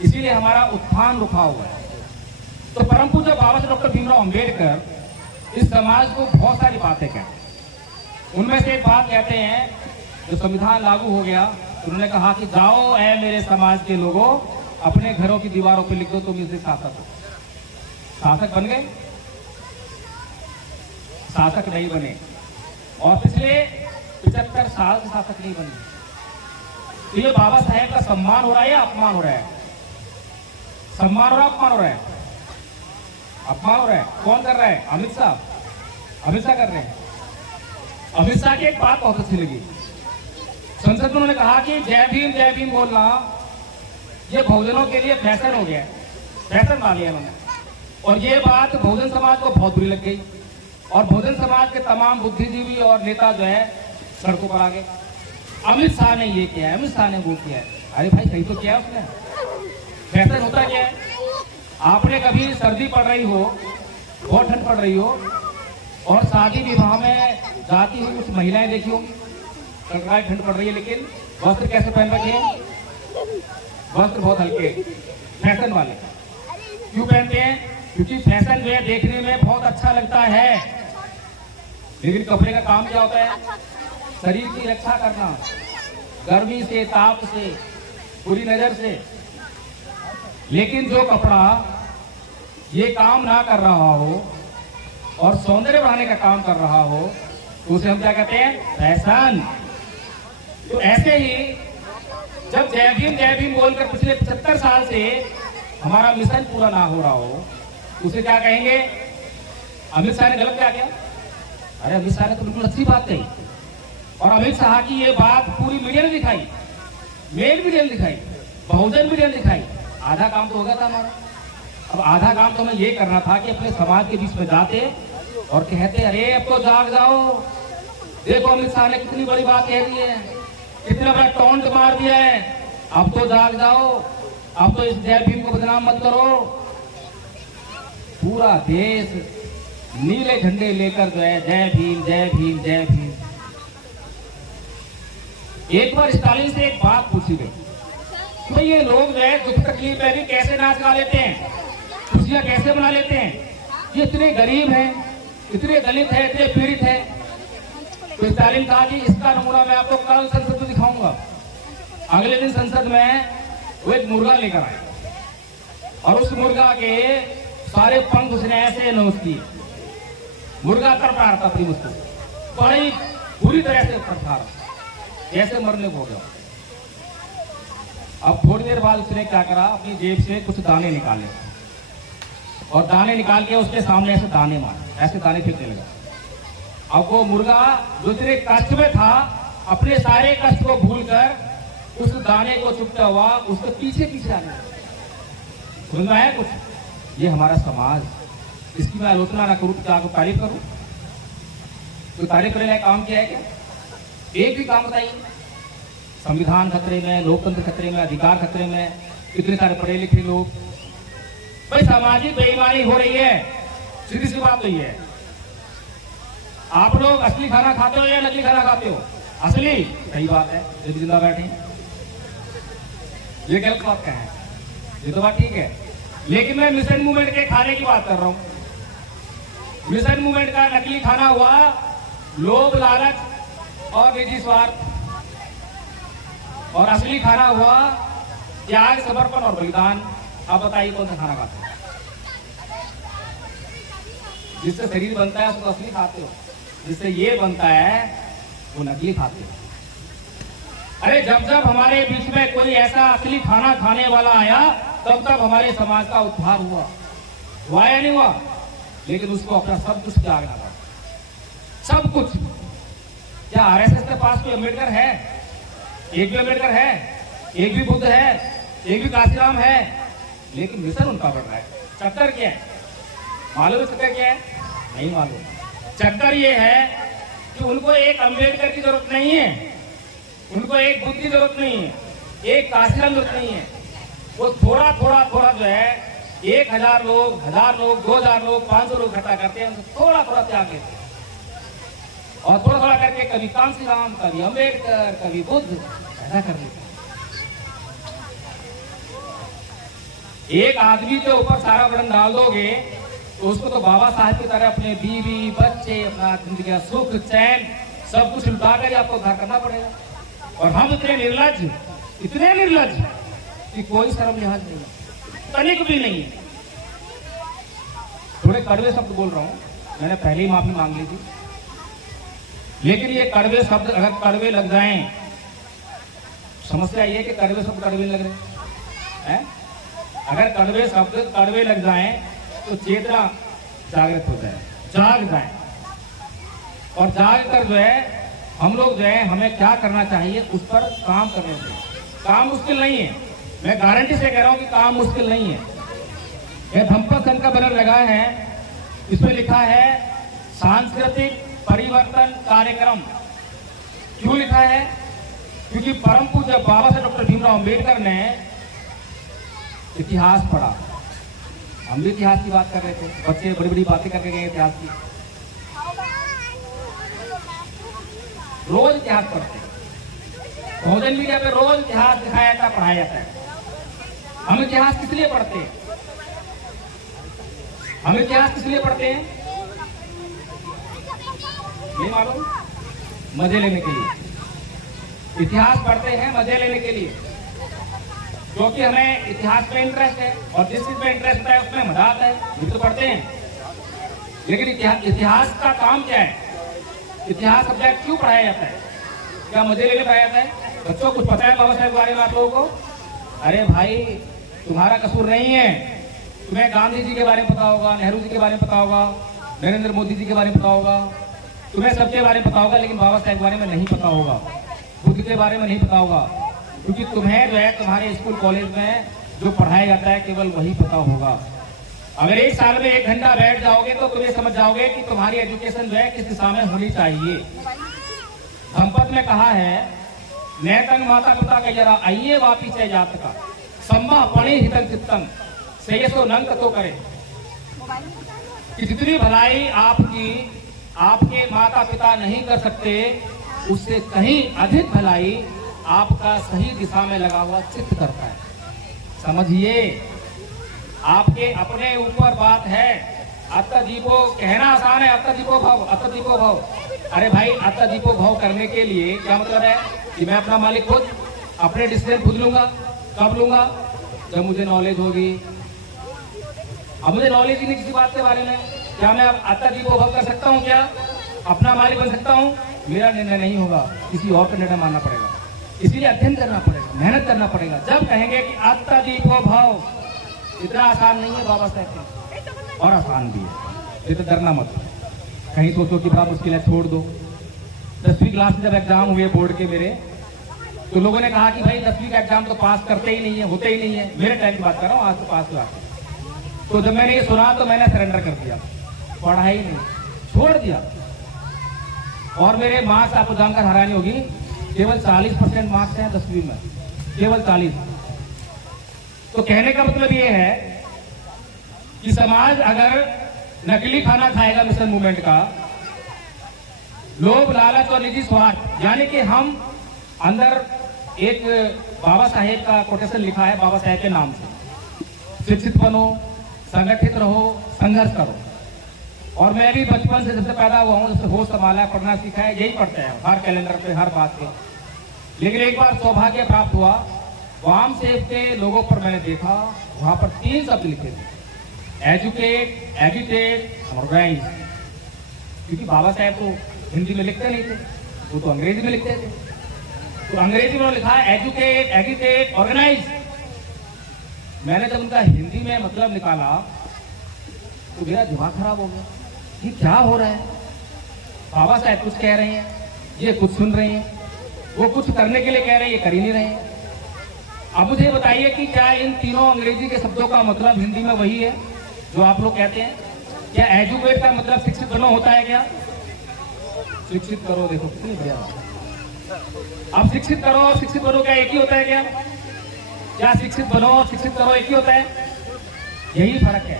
इसीलिए हमारा उत्थान रुका हुआ है। तो परम पूज्य बाबा साहब डॉक्टर भीमराव अंबेडकर इस समाज को बहुत सारी बातें कहते। उनमें से एक बात कहते हैं, जो संविधान लागू हो गया, उन्होंने कहा कि जाओ ऐ मेरे समाज के लोगों, अपने घरों की दीवारों पर लिख दो तुम इससे शासक हो। शासक बन गए? शासक नहीं बने, और पिछले 75 साल से शासक नहीं बने। तो ये बाबा साहेब का सम्मान हो रहा है या अपमान हो रहा है? सम्मान हो रहा है, अपमान हो रहा है? अपमान हो रहा है। कौन कर रहा है? अमित शाह। अमित शाह कर रहे हैं। अमित शाह की एक बात बहुत अच्छी लगी, संसद में उन्होंने कहा कि जय भीम बोलना ये बहुजनों के लिए फैशन हो गया, फैशन मान लिया उन्होंने। और ये बात बहुजन समाज को बहुत बुरी लग गई, और बहुजन समाज के तमाम बुद्धिजीवी और नेता जो है सड़कों पर आ गए। अमित शाह ने ये किया है, अमित शाह ने वो किया है। अरे भाई सही तो किया उसने। फैशन होता क्या है? आपने कभी सर्दी पड़ रही हो, बहुत ठंड पड़ रही हो, और शादी विवाह में जाती हुई कुछ महिलाएं देखी होंगी, कड़कड़ाई ठंड पड़ रही है, लेकिन वस्त्र कैसे पहन रखे हैं? वस्त्र बहुत हल्के, फैशन वाले। क्यों पहनते हैं? क्योंकि फैशन जो है देखने में बहुत अच्छा लगता है, लेकिन कपड़े का काम क्या होता है? शरीर की रक्षा करना, गर्मी से, ताप से, बुरी नजर से। लेकिन जो कपड़ा ये काम ना कर रहा हो और सौंदर्य बढ़ाने का काम कर रहा हो, तो उसे हम क्या कहते हैं? फैशन। तो ऐसे ही जब जय भीम बोलकर पिछले 75 साल से हमारा मिशन पूरा ना हो रहा हो, उसे क्या कहेंगे? अमित शाह ने गलत क्या किया? अरे अमित शाह ने तो बिल्कुल अच्छी बात कही, और अमित शाह की ये बात पूरी मीडिया ने दिखाई, मेल मीडिया ने दिखाई, बहुजन मीडिया ने दिखाई। आधा काम तो हो गया था हमारा। अब आधा काम तो हमें ये करना था कि अपने समाज के बीच में जाते और कहते, अरे अब तो जाग जाओ, देखो अमित शाह ने कितनी बड़ी बात कह दी है, कितना बड़ा टॉन्ट मार दिया है, अब तो जाग जाओ, अब तो इस जय भीम को बदनाम मत करो। पूरा देश नीले झंडे लेकर जो है जय भीम जय भीम जय भीम। एक बार स्टालिन से एक बात पूछी गई, तो ये लोग जो है दुख तकलीफ में भी कैसे नाच गा लेते हैं, खुशियां कैसे मना लेते हैं? ये इतने गरीब हैं, इतने दलित हैं, इतने पीड़ित हैं। तो स्टालिन कहा कि इसका नमूना मैं आपको कल संसद में दिखाऊंगा। अगले दिन संसद में वो एक मुर्गा लेकर आए, और उस मुर्गा के सारे पंख उसने ऐसे नोच किए, मुर्गा कर रहा था अपनी मुझको, बड़ी बुरी तरह से कर रहा, जैसे मरने को हो गया। अब थोड़ी देर बाद उसने क्या करा, अपनी जेब से कुछ दाने निकाले, और दाने निकाल के उसके सामने ऐसे दाने मारे, ऐसे दाने फेंकने लगा। अब वो मुर्गा जो इतने कष्ट में था, अपने सारे कष्ट को भूलकर उस दाने को चुपता हुआ उसके पीछे पीछे आने लगा। समझ में आया कुछ? ये हमारा समाज, इसकी मैं आलोचना ना करूं तो क्या तारीफ करूं? तो तारीफ करने लायक काम किया है क्या? एक भी काम बताइए। संविधान खतरे में, लोकतंत्र खतरे में, अधिकार खतरे में, इतने सारे पढ़े लिखे लोग। भाई सामाजिक बेईमानी हो रही है, सीधी सी बात तो ये है। आप लोग असली खाना खाते हो या नकली खाना खाते हो? असली, सही बात है, जब जिंदा बैठे। ये गलत बात क्या है? ये तो बात ठीक है, लेकिन मैं मिशन मूवमेंट के खाने की बात कर रहा हूं। मिशन मूवमेंट का नकली खाना हुआ लोभ, लालच और निजी स्वार्थ, और असली खाना हुआ त्याग, समर्पण और बलिदान। आप बताइए कौन सा खाना खाते हो? जिससे शरीर बनता है उसको असली खाते हो, जिससे ये बनता है वो नकली खाते हो। अरे जब जब हमारे बीच में कोई ऐसा असली खाना खाने वाला आया तब तब हमारे समाज का उद्धार हुआ या नहीं हुआ? लेकिन उसको अपना सब कुछ त्यागना पड़ा, सब कुछ। क्या आरएसएस के पास कोई अम्बेडकर है? एक भी अम्बेडकर है? एक भी बुद्ध है? एक भी काशीराम है? लेकिन मिशन उनका बढ़ रहा है। चक्कर क्या है मालूम है? चक्कर क्या है? नहीं मालूम। चक्कर ये है कि उनको एक अम्बेडकर की जरूरत नहीं है, उनको एक बुद्ध की जरूरत नहीं है, एक काशीराम जरूरत नहीं है। वो थोड़ा थोड़ा थोड़ा जो है 1000 लोग, 1000 लोग, 2000 लोग, 500 लोग इकट्ठा करते हैं, थोड़ा थोड़ा त्याग देते हैं और थोड़ा थोड़ा करके कभी कांशीराम, कभी अम्बेडकर, कभी बुद्ध ऐसा कर देते हैं। एक आदमी के ऊपर सारा बर्डन डाल दोगे तो उसको तो बाबा साहब की तरह अपने बीवी, बच्चे, अपना जिंदगी का सुख, चैन सब कुछ लुटा कर आपको उद्धार करना पड़ेगा। और हम इतने निर्लज कि कोई शर्म लिहाज नहीं, तनिक भी नहीं है। थोड़े कड़वे शब्द बोल रहा हूं, मैंने पहले ही माफी मांग ली थी, लेकिन ये कड़वे शब्द अगर कड़वे लग जाएं, समस्या ये है कि कड़वे शब्द कड़वे लग रहे हैं। अगर कड़वे शब्द कड़वे लग जाएं तो चेतना जागृत हो जाए, जाग जाए, और जाग कर जो है हम लोग जो है हमें क्या करना चाहिए उस पर काम करने चाहिए। काम मुश्किल नहीं है, मैं गारंटी से कह रहा हूं कि काम मुश्किल नहीं है। यह धम्पत संघ का बैनर लगा है, इसमें लिखा है सांस्कृतिक परिवर्तन कार्यक्रम। क्यों लिखा है? क्योंकि परम पूज्य बाबा साहब डॉक्टर भीमराव अम्बेडकर ने इतिहास पढ़ा। हम भी इतिहास की बात कर रहे थे, बच्चे बड़ी बड़ी बातें करके गए इतिहास की। रोज इतिहास पढ़ते, भोजन मीडिया पे रोज इतिहास दिखाया जाता है, पढ़ाया जाता है। हम इतिहास किस लिए पढ़ते हैं? हम इतिहास किस लिए पढ़ते हैं? नहीं मालूम? मजे लेने के लिए इतिहास पढ़ते हैं, मजे लेने के लिए, क्योंकि हमें इतिहास में इंटरेस्ट है और जिस चीज में इंटरेस्ट है उसमें मजा आता है, ये तो पढ़ते हैं। लेकिन इतिहास का काम क्या है? इतिहास सब्जेक्ट क्यों पढ़ाया जाता है? क्या मजे लेने पढ़ाया जाता है? बच्चों को कुछ पता है बाबा साहब के बारे में आप लोगों को? अरे भाई तुम्हारा कसूर नहीं है, तुम्हें गांधी जी के बारे में पता होगा, नेहरू जी के बारे में पता होगा, नरेंद्र मोदी जी के बारे में पता होगा, तुम्हें सबके बारे में पता होगा, लेकिन बाबा साहब के बारे में नहीं पता होगा, बुद्ध के बारे में नहीं पता होगा, क्योंकि तुम्हें जो है तुम्हारे स्कूल कॉलेज में जो पढ़ाया जाता है केवल वही पता होगा। अगर एक साल में 1 घंटा बैठ जाओगे तो तुम ये समझ जाओगे कि तुम्हारी एजुकेशन जो है किस दिशा में होनी चाहिए। धम्पत में कहा है, नैतंग माता पिता के जरा आइए वापी से जात का सम्मा पणि हितन चित्तन से ये सो नंक तो करे, कि जितनी भलाई आपके माता पिता नहीं कर सकते उससे कहीं अधिक भलाई आपका सही दिशा में लगा हुआ चित्त करता है। समझिए, आपके अपने ऊपर बात है। अत्तदीपो कहना आसान है, अत्तदीपो भव। अरे भाई, अत्तदीपो भव करने के लिए क्या मतलब है कि मैं अपना मालिक खुद, अपने डिसीजन खुद लूंगा। कब लूंगा? जब मुझे नॉलेज होगी। अब मुझे नॉलेज ही नहीं किसी बात के बारे में, क्या मैं अब अत्तदीपो भव कर सकता हूँ? क्या अपना मालिक बन सकता हूँ? मेरा निर्णय नहीं होगा, किसी और का निर्णय मानना पड़ेगा। इसीलिए अध्ययन करना पड़ेगा, मेहनत करना पड़ेगा। जब कहेंगे कि अत्तदीपो भव, इतना आसान नहीं है बाबा साहब के, और आसान भी है। ये तो डरना मत, कहीं सोचो कि बड़ा मुश्किल है, छोड़ दो। 10वीं क्लास में जब एग्जाम हुए बोर्ड के मेरे, तो लोगों ने कहा कि भाई 10वीं का एग्जाम तो पास करते ही नहीं है, होते ही नहीं है। मेरे टाइम की बात कर रहा हूँ, आज तो पास हुआ। तो जब मैंने ये सुना तो मैंने सरेंडर कर दिया, पढ़ा ही नहीं, छोड़ दिया। और मेरे मार्क्स आपको जानकर हैरानी होगी, केवल 40% मार्क्स हैं 10वीं में, केवल 40। तो कहने का मतलब ये है कि समाज अगर नकली खाना खाएगा मिशन मूवमेंट का, लोभ, लालच और निजी स्वार्थ, यानी कि हम अंदर एक बाबा साहेब का कोटेशन लिखा है बाबा साहेब के नाम से, शिक्षित बनो, संगठित रहो, संघर्ष करो। और मैं भी बचपन से जब से पैदा हुआ हूँ, जब से होश संभाला है, पढ़ना सीखा है, यही पढ़ते हैं हर कैलेंडर पे, हर बात पे। लेकिन एक बार सौभाग्य प्राप्त हुआ, वाम सेब के लोगों पर मैंने देखा, वहां पर 3 शब्द लिखे थे, एजुकेट, एजुकेट, ऑर्गेनाइज। क्योंकि बाबा साहेब तो हिंदी में लिखते नहीं थे, वो तो अंग्रेजी में लिखते थे। तो अंग्रेजी में लिखा है एजुकेट, एजुकेट, ऑर्गेनाइज। मैंने जब उनका हिंदी में मतलब निकाला तो मेरा दिमाग खराब हो गया, ये क्या हो रहा है? बाबा साहब कुछ कह रहे हैं, ये कुछ सुन रहे हैं, वो कुछ करने के लिए कह रहे हैं, ये कर ही नहीं रहे हैं। अब मुझे बताइए कि क्या इन तीनों अंग्रेजी के शब्दों का मतलब हिंदी में वही है जो आप लोग कहते हैं? क्या एजुकेट का मतलब शिक्षित बनो होता है क्या? शिक्षित करो, देखो कितनी बढ़िया। अब शिक्षित करो और शिक्षित बनो क्या एक ही होता है क्या? क्या शिक्षित बनो और शिक्षित करो एक ही होता है? यही फर्क है।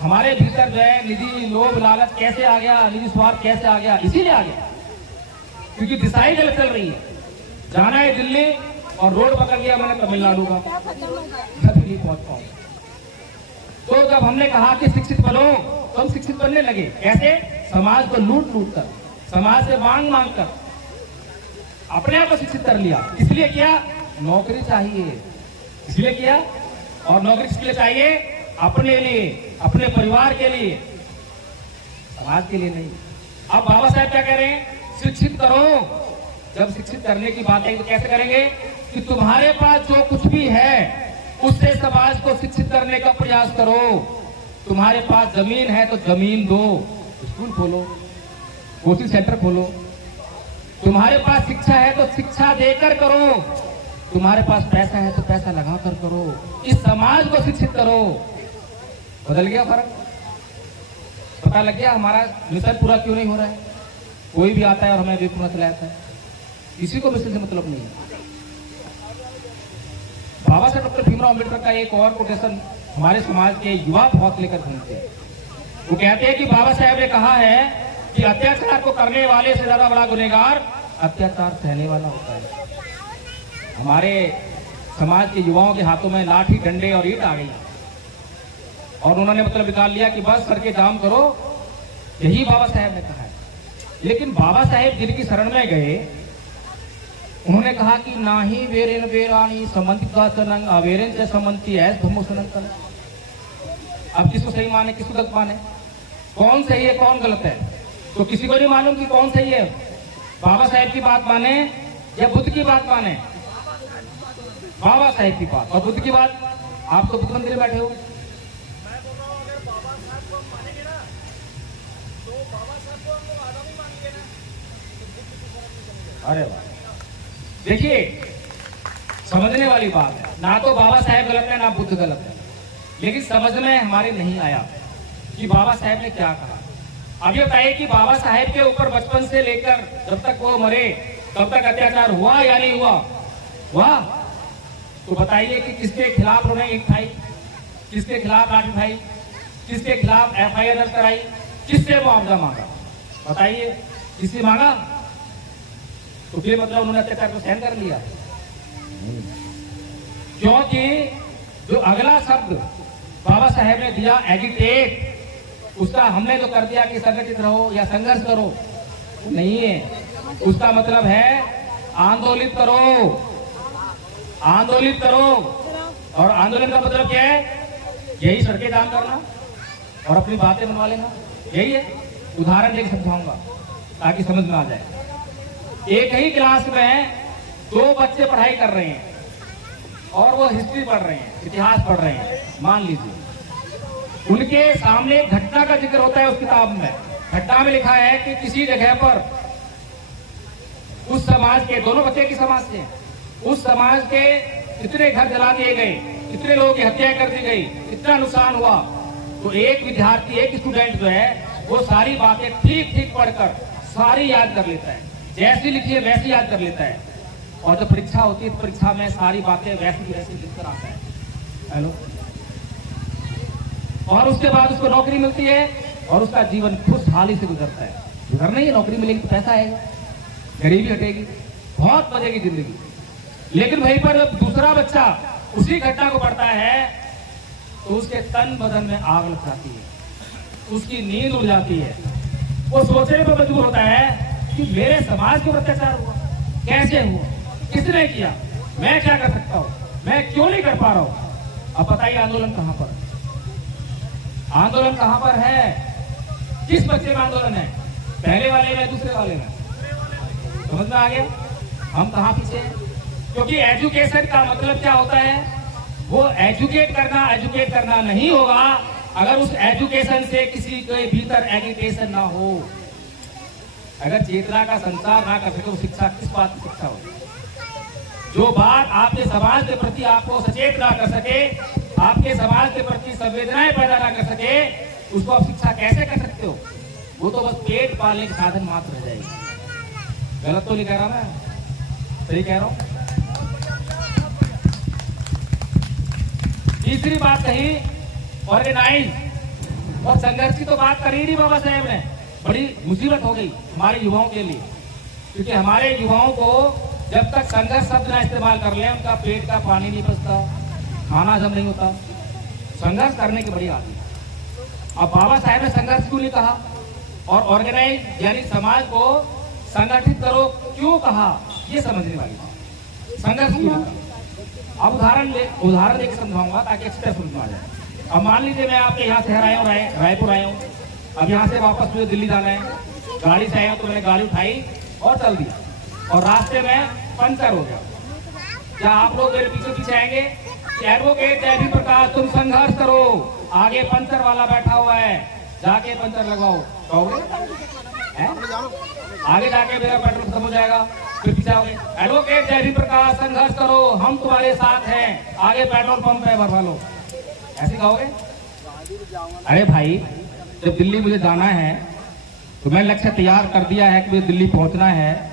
हमारे भीतर जो है निजी लोभ लालच कैसे आ गया, निजी स्वार्थ कैसे आ गया? इसीलिए आ गया क्योंकि दिशाएं गलत चल रही है। जाना है दिल्ली और रोड पकड़ लिया मैंने तमिलनाडु का, दिल्ली पहुंच पाऊं। तो जब हमने कहा कि शिक्षित बनो तो हम शिक्षित बनने लगे। कैसे? समाज को लूट लूट कर, समाज से मांग मांग कर अपने आप को शिक्षित कर लिया। इसलिए किया, नौकरी चाहिए, इसलिए किया। और नौकरी किसके लिए चाहिए? अपने लिए, अपने परिवार के लिए, समाज के लिए नहीं। अब बाबा साहब क्या कह रहे हैं? शिक्षित करो। जब शिक्षित करने की बात है तो कैसे करेंगे? कि तुम्हारे पास जो कुछ भी है उससे समाज को शिक्षित करने का प्रयास करो। तुम्हारे पास जमीन है तो जमीन दो, स्कूल खोलो, कोचिंग सेंटर खोलो। तुम्हारे पास शिक्षा है तो शिक्षा देकर करो। तुम्हारे पास पैसा है तो पैसा लगाकर करो। इस समाज को शिक्षित करो। बदल गया फर्क? पता लग गया हमारा मिशन पूरा क्यों नहीं हो रहा है? कोई भी आता है और हमें बेवकूफ चला जाता है, किसी को मिशन से मतलब नहीं है। बाबा साहब डॉक्टर भीमराव अम्बेडकर का एक और कोटेशन हमारे समाज के युवा बहुत लेकर घूमते हैं। वो कहते हैं कि बाबा साहब ने कहा है कि अत्याचार को करने वाले से ज्यादा बड़ा गुनहगार अत्याचार सहने वाला होता है। हमारे समाज के युवाओं के हाथों में लाठी, डंडे और ईंट आ गई और उन्होंने मतलब निकाल लिया कि बस करके जाम करो, यही बाबा साहब ने कहा है। लेकिन बाबा साहब जिनकी शरण में गए, उन्होंने कहा कि ना ही वेरेन वेरानी समंतिका चनंग अवेरेन से समंती है धुमोसनंतन। अब किसको सही माने, किसको गलत माने? कौन सही है, कौन गलत है? तो किसी को नहीं मालूम कि कौन सही है। बाबा साहब की बात माने या बुद्ध की बात माने? बाबा साहब की बात। और बुद्ध की बात? आप तो बुद्ध मंदिर में बैठे हो। मैं बोल रहा हूं, अगर बाबा साहब को हम मानेंगे ना तो बाबा साहब को हम लोग आदमी मानेंगे ना, तो बुद्ध की शरण में चले अरे वाह, देखिए समझने वाली बात है। ना तो बाबा साहब गलत है ना बुद्ध गलत है, लेकिन समझ में हमारे नहीं आया कि बाबा साहब ने क्या कहा। अब ये बताइए कि बाबा साहब के ऊपर बचपन से लेकर जब तक वो मरे तब तक अत्याचार हुआ या नहीं हुआ? हुआ। तो बताइए कि किसके खिलाफ उन्होंने ईंट उठाई, किसके खिलाफ लाठी उठाई, किसके खिलाफ FIR दर्ज कराई, किससे मुआवजा मांगा? बताइए, किससे मांगा? तो फिर मतलब उन्होंने अत्याचार को सहन कर लिया? क्योंकि जो अगला शब्द बाबा साहब ने दिया एजिटेट, उसका हमने जो कर दिया कि संगठित रहो या संघर्ष करो, नहीं है। उसका मतलब है आंदोलित करो, आंदोलित करो। और आंदोलन का मतलब क्या है? यही सड़कें जाम करना और अपनी बातें बनवा लेना, यही है। उदाहरण देकर समझाऊंगा ताकि समझ में आ जाए। एक ही क्लास में 2 बच्चे पढ़ाई कर रहे हैं और वो हिस्ट्री पढ़ रहे हैं, इतिहास पढ़ रहे हैं। मान लीजिए उनके सामने एक घटना का जिक्र होता है उस किताब में। घटना में लिखा है कि किसी जगह पर उस समाज के, दोनों बच्चे की समाज से, उस समाज के कितने घर जला दिए गए, कितने लोगों की हत्या कर दी गई, कितना नुकसान हुआ। तो एक विद्यार्थी, एक स्टूडेंट जो है वो सारी बातें ठीक ठीक पढ़कर सारी याद कर लेता है, जैसी लिखी है वैसी याद कर लेता है। और जब परीक्षा होती है तो परीक्षा में सारी बातें वैसी की वैसी लिखकर आता है। हेलो। और उसके बाद उसको नौकरी मिलती है और उसका जीवन खुशहाली से गुजरता है। गुजरना ही है, नौकरी मिलेगी तो पैसा आएगा, गरीबी हटेगी, बहुत बचेगी जिंदगी। लेकिन वहीं पर जब दूसरा बच्चा उसी घटना को पढ़ता है तो उसके तन बदन में आग लग जाती है, उसकी नींद उड़ जाती है। वो सोचने पर मजबूर होता है कि मेरे समाज के ऊपर अत्याचार हुआ, कैसे हुआ, किसने किया, मैं क्या कर सकता हूँ, मैं क्यों नहीं कर पा रहा हूँ। अब बताइए आंदोलन कहां पर, आंदोलन कहां पर है, किस बच्चे में आंदोलन है, पहले वाले में, दूसरे वाले में? समझ में आ गया हम कहां पीछे हैं? क्योंकि एजुकेशन का मतलब क्या होता है, वो एजुकेट करना नहीं होगा अगर उस एजुकेशन से किसी के भीतर एजुकेशन ना हो। अगर चेतना का संचार ना कर सके तो शिक्षा किस बात की शिक्षा हो? जो बात आपके समाज के प्रति आपको सचेत ना कर सके, आपके समाज के प्रति संवेदनाएं पैदा ना कर सके, उसको आप शिक्षा कैसे कर सकते हो? वो तो बस पेट पालने के साधन मात्र रह जाएगी। गलत तो नहीं कह रहा मैं, सही कह रहा हूं। तीसरी बात कही ऑर्गेनाइज और संघर्ष की तो बात करी नहीं बाबा साहेब ने। बड़ी मुसीबत हो गई हमारे युवाओं के लिए, क्योंकि हमारे युवाओं को जब तक संघर्ष शब्द ना इस्तेमाल कर ले उनका पेट का पानी नहीं पचता, खाना हजम नहीं होता। संघर्ष करने की बड़ी आदत है। अब बाबा साहेब ने संघर्ष क्यों नहीं कहा और ऑर्गेनाइज यानी समाज को संगठित करो क्यों कहा, ये समझने वाली बात। संघर्ष क्यों नहीं कहा? अब उदाहरण देकर समझाऊंगा ताकि अच्छी तरह समझ में आ जाए। अब मान लीजिए मैं आपके यहाँ शहर आया हूँ, रायपुर आया हूँ, अब यहाँ से वापस मुझे दिल्ली जाना है, गाड़ी से आया हूँ तो मैंने गाड़ी उठाई और चल दी और रास्ते में पंचर हो गया। क्या आप लोग मेरे पीछे पीछे आएंगे? एडवोकेट जयभी प्रकाश तुम संघर्ष करो, आगे पंचर वाला बैठा हुआ है, जाके पंचर लगाओ, कहोगे? आगे जाके मेरा पेट्रोल खत्म हो जाएगा, फिर पीछे आओगे, एडवोकेट जयभी प्रकाश संघर्ष करो, हम तुम्हारे साथ हैं, आगे पेट्रोल पंप है भरवा लो, ऐसे कहोगे? अरे भाई, जब दिल्ली मुझे जाना है तो मैं लक्ष्य तैयार कर दिया है कि मुझे दिल्ली पहुंचना है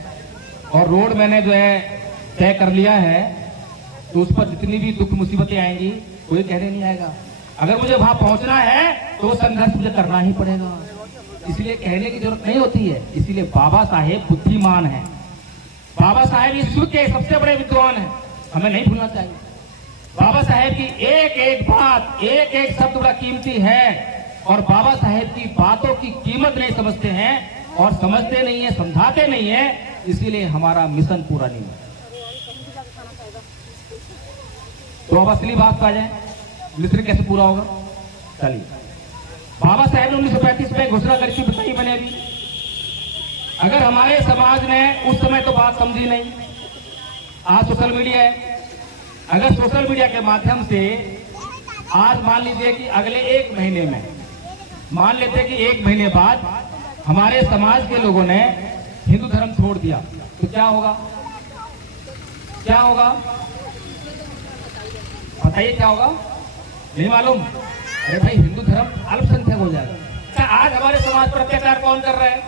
और रोड मैंने जो है तय कर लिया है, तो उस पर जितनी भी दुख मुसीबतें आएंगी कोई कहने नहीं आएगा। अगर मुझे वहां पहुंचना है तो संघर्ष मुझे करना ही पड़ेगा, इसलिए कहने की जरूरत नहीं होती है। इसीलिए बाबा साहेब बुद्धिमान है, बाबा साहेब इस युग के सबसे बड़े विद्वान हैं, हमें नहीं भूलना चाहिए। बाबा साहेब की एक एक बात, एक एक शब्द बड़ा कीमती है और बाबा साहेब की बातों की कीमत नहीं समझते हैं और समझते नहीं है, समझाते नहीं है, इसीलिए हमारा मिशन पूरा नहीं है। तो अब असली बात आ जाए, मिशन कैसे पूरा होगा? चलिए, बाबा साहेब ने 1935 में घोषणा करके बताई मैंने अभी। अगर हमारे समाज ने उस समय तो बात समझी नहीं, आज सोशल मीडिया है, अगर सोशल मीडिया के माध्यम से आज मान लीजिए कि अगले एक महीने में, मान लेते कि एक महीने बाद हमारे समाज के लोगों ने हिंदू धर्म छोड़ दिया तो क्या होगा? क्या होगा बताइए, क्या होगा? नहीं मालूम? अरे भाई, हिंदू धर्म अल्पसंख्यक हो जाएगा। अच्छा, आज हमारे समाज पर अत्याचार कौन कर रहा है?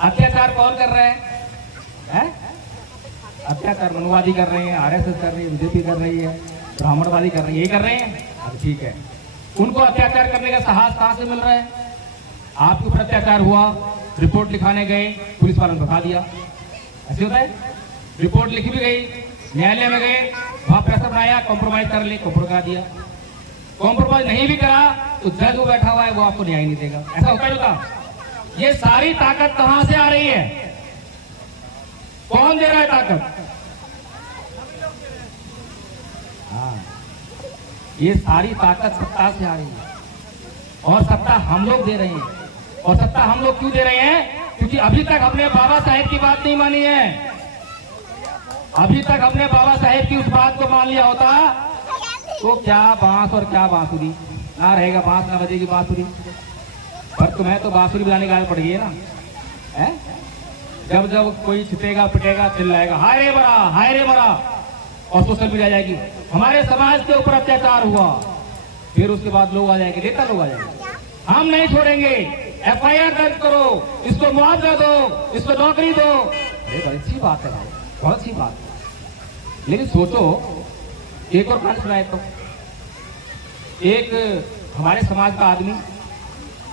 अत्याचार कौन कर रहा है? अत्याचार मनुवादी कर रहे हैं, आरएसएस कर रही है, बीजेपी कर रही है, ब्राह्मणवादी कर रही है, यही कर रहे हैं। अब ठीक है, उनको अत्याचार करने का साहस कहां से मिल रहा है? आपके ऊपर अत्याचार हुआ, रिपोर्ट लिखाने गए, पुलिस वालों ने बता दिया, ऐसे होता है। रिपोर्ट लिखी भी गई, न्यायालय में गए, वहां प्रेशर बनाया, कॉम्प्रोमाइज कर ले, कॉम्प्रोमाइज करा दिया। कॉम्प्रोमाइज नहीं भी करा तो जज वो बैठा हुआ है, वो आपको न्याय नहीं देगा। ऐसा होता है। ये सारी ताकत कहां से आ रही है? कौन दे रहा है ताकत? हाँ, ये सारी ताकत सत्ता से आ रही है और सत्ता हम लोग दे रहे हैं। और सत्ता हम लोग क्यों दे रहे हैं? क्योंकि अभी तक हमने बाबा साहेब की बात नहीं मानी है। अभी तक हमने बाबा साहेब की उस बात को मान लिया होता तो क्या बांस और क्या बांसुरी, ना रहेगा बांस ना बजेगी बांसुरी। पर तुम्हें तो बांसुरी बजाने की आदत पड़ गई है ना, है? जब जब कोई छिपेगा पिटेगा चिल्लाएगा हाय रे बड़ा, हाय रे बड़ा, और सोशल मीडिया जाएगी हमारे समाज के ऊपर अत्याचार हुआ, फिर उसके बाद लोग आ जाएंगे, नेता लोग आ जाएंगे, हम नहीं छोड़ेंगे, एफआईआर दर्ज करो, इसको मुआवजा दो, इसको नौकरी दो। अरे अच्छी बात है भाई, बहुत अच्छी बात है। लेकिन सोचो, एक और कहानी सुनाए तो, एक हमारे समाज का आदमी,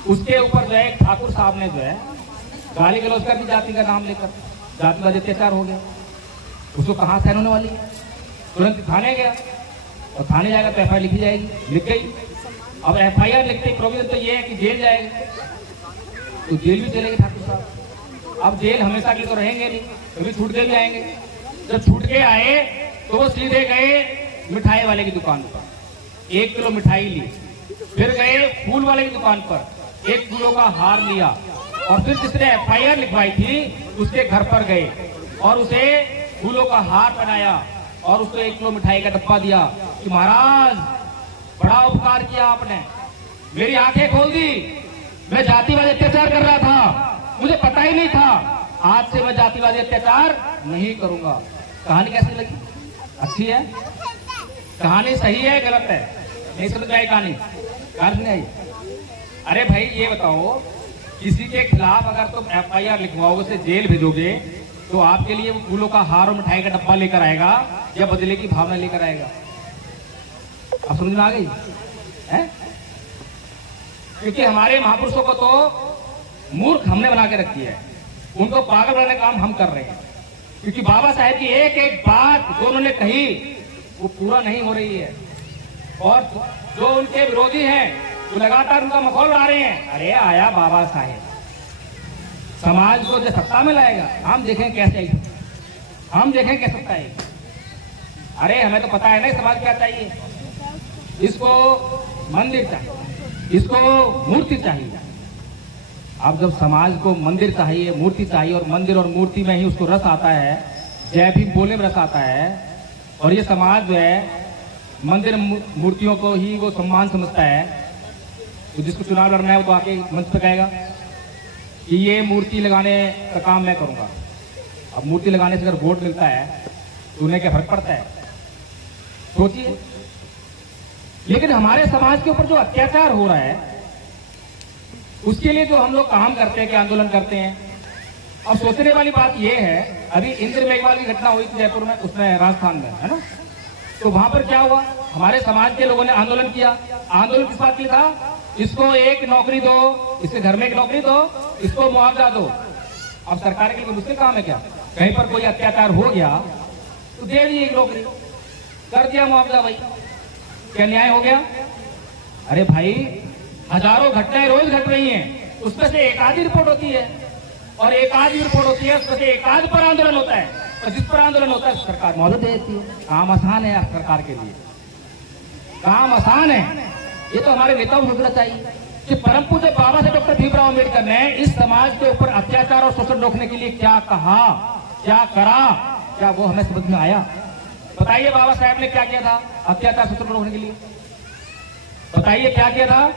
उसके ऊपर जो है ठाकुर साहब ने जो है गाली गलौज कर दी जाति का नाम लेकर, जाति का अत्याचार हो गया, उसको कहां सहन होने वाली है? तुरंत थाने गया और थाने जाएगा तो एफआईआर लिखी जाएगी, लिख गई। अब FIR लिखते ही प्रोविजन तो ये है कि जेल जाएगा, तो जेल भी चलेगी ठाकुर साहब। अब जेल हमेशा के तो रहेंगे नहीं, कभी छूट के भी आएंगे। जब छूट के आए तो वो सीधे गए मिठाई वाले की दुकान पर, 1 किलो मिठाई ली, फिर गए फूल वाले की दुकान पर 1 किलो का हार लिया, और फिर जिसने FIR लिखवाई थी उसके घर पर गए और उसे फूलों का हार बनाया और उसको 1 किलो मिठाई का डब्बा दिया कि महाराज बड़ा उपकार किया आपने, मेरी आंखें खोल दी, मैं जातिवादी अत्याचार कर रहा था, मुझे पता ही नहीं था, आज से मैं जातिवादी अत्याचार नहीं करूंगा। कहानी कैसी लगी? अच्छी है? कहानी सही है गलत है? नहीं समझ में आई कहानी? नहीं आई? अरे भाई ये बताओ, किसी के खिलाफ अगर तुम FIR लिखवाओगे, उसे जेल भेजोगे, तो आपके लिए वो फूलों का हार और मिठाई का डब्बा लेकर आएगा या बदले की भावना लेकर आएगा? आप समझ में आ गई है? क्योंकि हमारे महापुरुषों को तो मूर्ख हमने बना के रखी है, उनको पागल बनाने का काम हम कर रहे हैं। क्योंकि बाबा साहेब की एक एक बात जो उन्होंने कही वो पूरा नहीं हो रही है, और जो उनके विरोधी हैं वो लगातार उनका मखौल उड़ा रहे हैं। अरे आया बाबा साहेब, समाज को जो सत्ता में लाएगा, हम देखें कैसे आएगी, हम देखें कैसे सत्ता आएगी। अरे हमें तो पता है ना समाज क्या चाहिए, इसको मंदिर चाहिए, इसको मूर्ति चाहिए। अब जब समाज को मंदिर चाहिए, मूर्ति चाहिए, और मंदिर और मूर्ति में ही उसको रस आता है, जय भीम बोलने में रस आता है, और ये समाज जो है मंदिर मूर्तियों को ही वो सम्मान समझता है, तो जिसको चुनाव लड़ना है वो तो आके मंच पे कहेगा कि ये मूर्ति लगाने का काम मैं करूंगा। अब मूर्ति लगाने से अगर वोट मिलता है तो उन्हें क्या फर्क पड़ता है? सोचिए। लेकिन हमारे समाज के ऊपर जो अत्याचार हो रहा है उसके लिए जो हम लोग काम करते हैं, कि आंदोलन करते हैं। अब सोचने वाली बात यह है, अभी इंद्र मेघवाल की घटना हुई थी जयपुर में, उसमें राजस्थान में, है ना, तो वहां पर क्या हुआ? हमारे समाज के लोगों ने आंदोलन किया। आंदोलन किस बात के लिए था? इसको एक नौकरी दो, इसके घर में एक नौकरी दो, इसको मुआवजा दो। अब सरकार के लिए मुश्किल काम है क्या? कहीं पर कोई अत्याचार हो गया तो दे दी एक नौकरी, कर दिया मुआवजा, भाई क्या न्याय हो गया? अरे भाई हजारों घटनाएं रोज घट रही हैं, उसमें से एक आधी रिपोर्ट होती है, और एक आधी रिपोर्ट होती है, उसमें से एक आध पर आंदोलन होता है, और जिस पर आंदोलन होता है सरकार मौजूद देती है। काम आसान है सरकार के लिए, काम आसान है। ये तो हमारे नेताओं को सोचना चाहिए कि परम पूज्य बाबा साहेब डॉक्टर भीमराव अम्बेडकर ने इस समाज के ऊपर अत्याचार और शोषण रोकने के लिए क्या कहा, क्या करा, क्या वो हमें समझ में आया? बताइए बाबा साहेब ने क्या किया था अत्याचार शोषण रोकने के लिए? बताइए क्या किया था?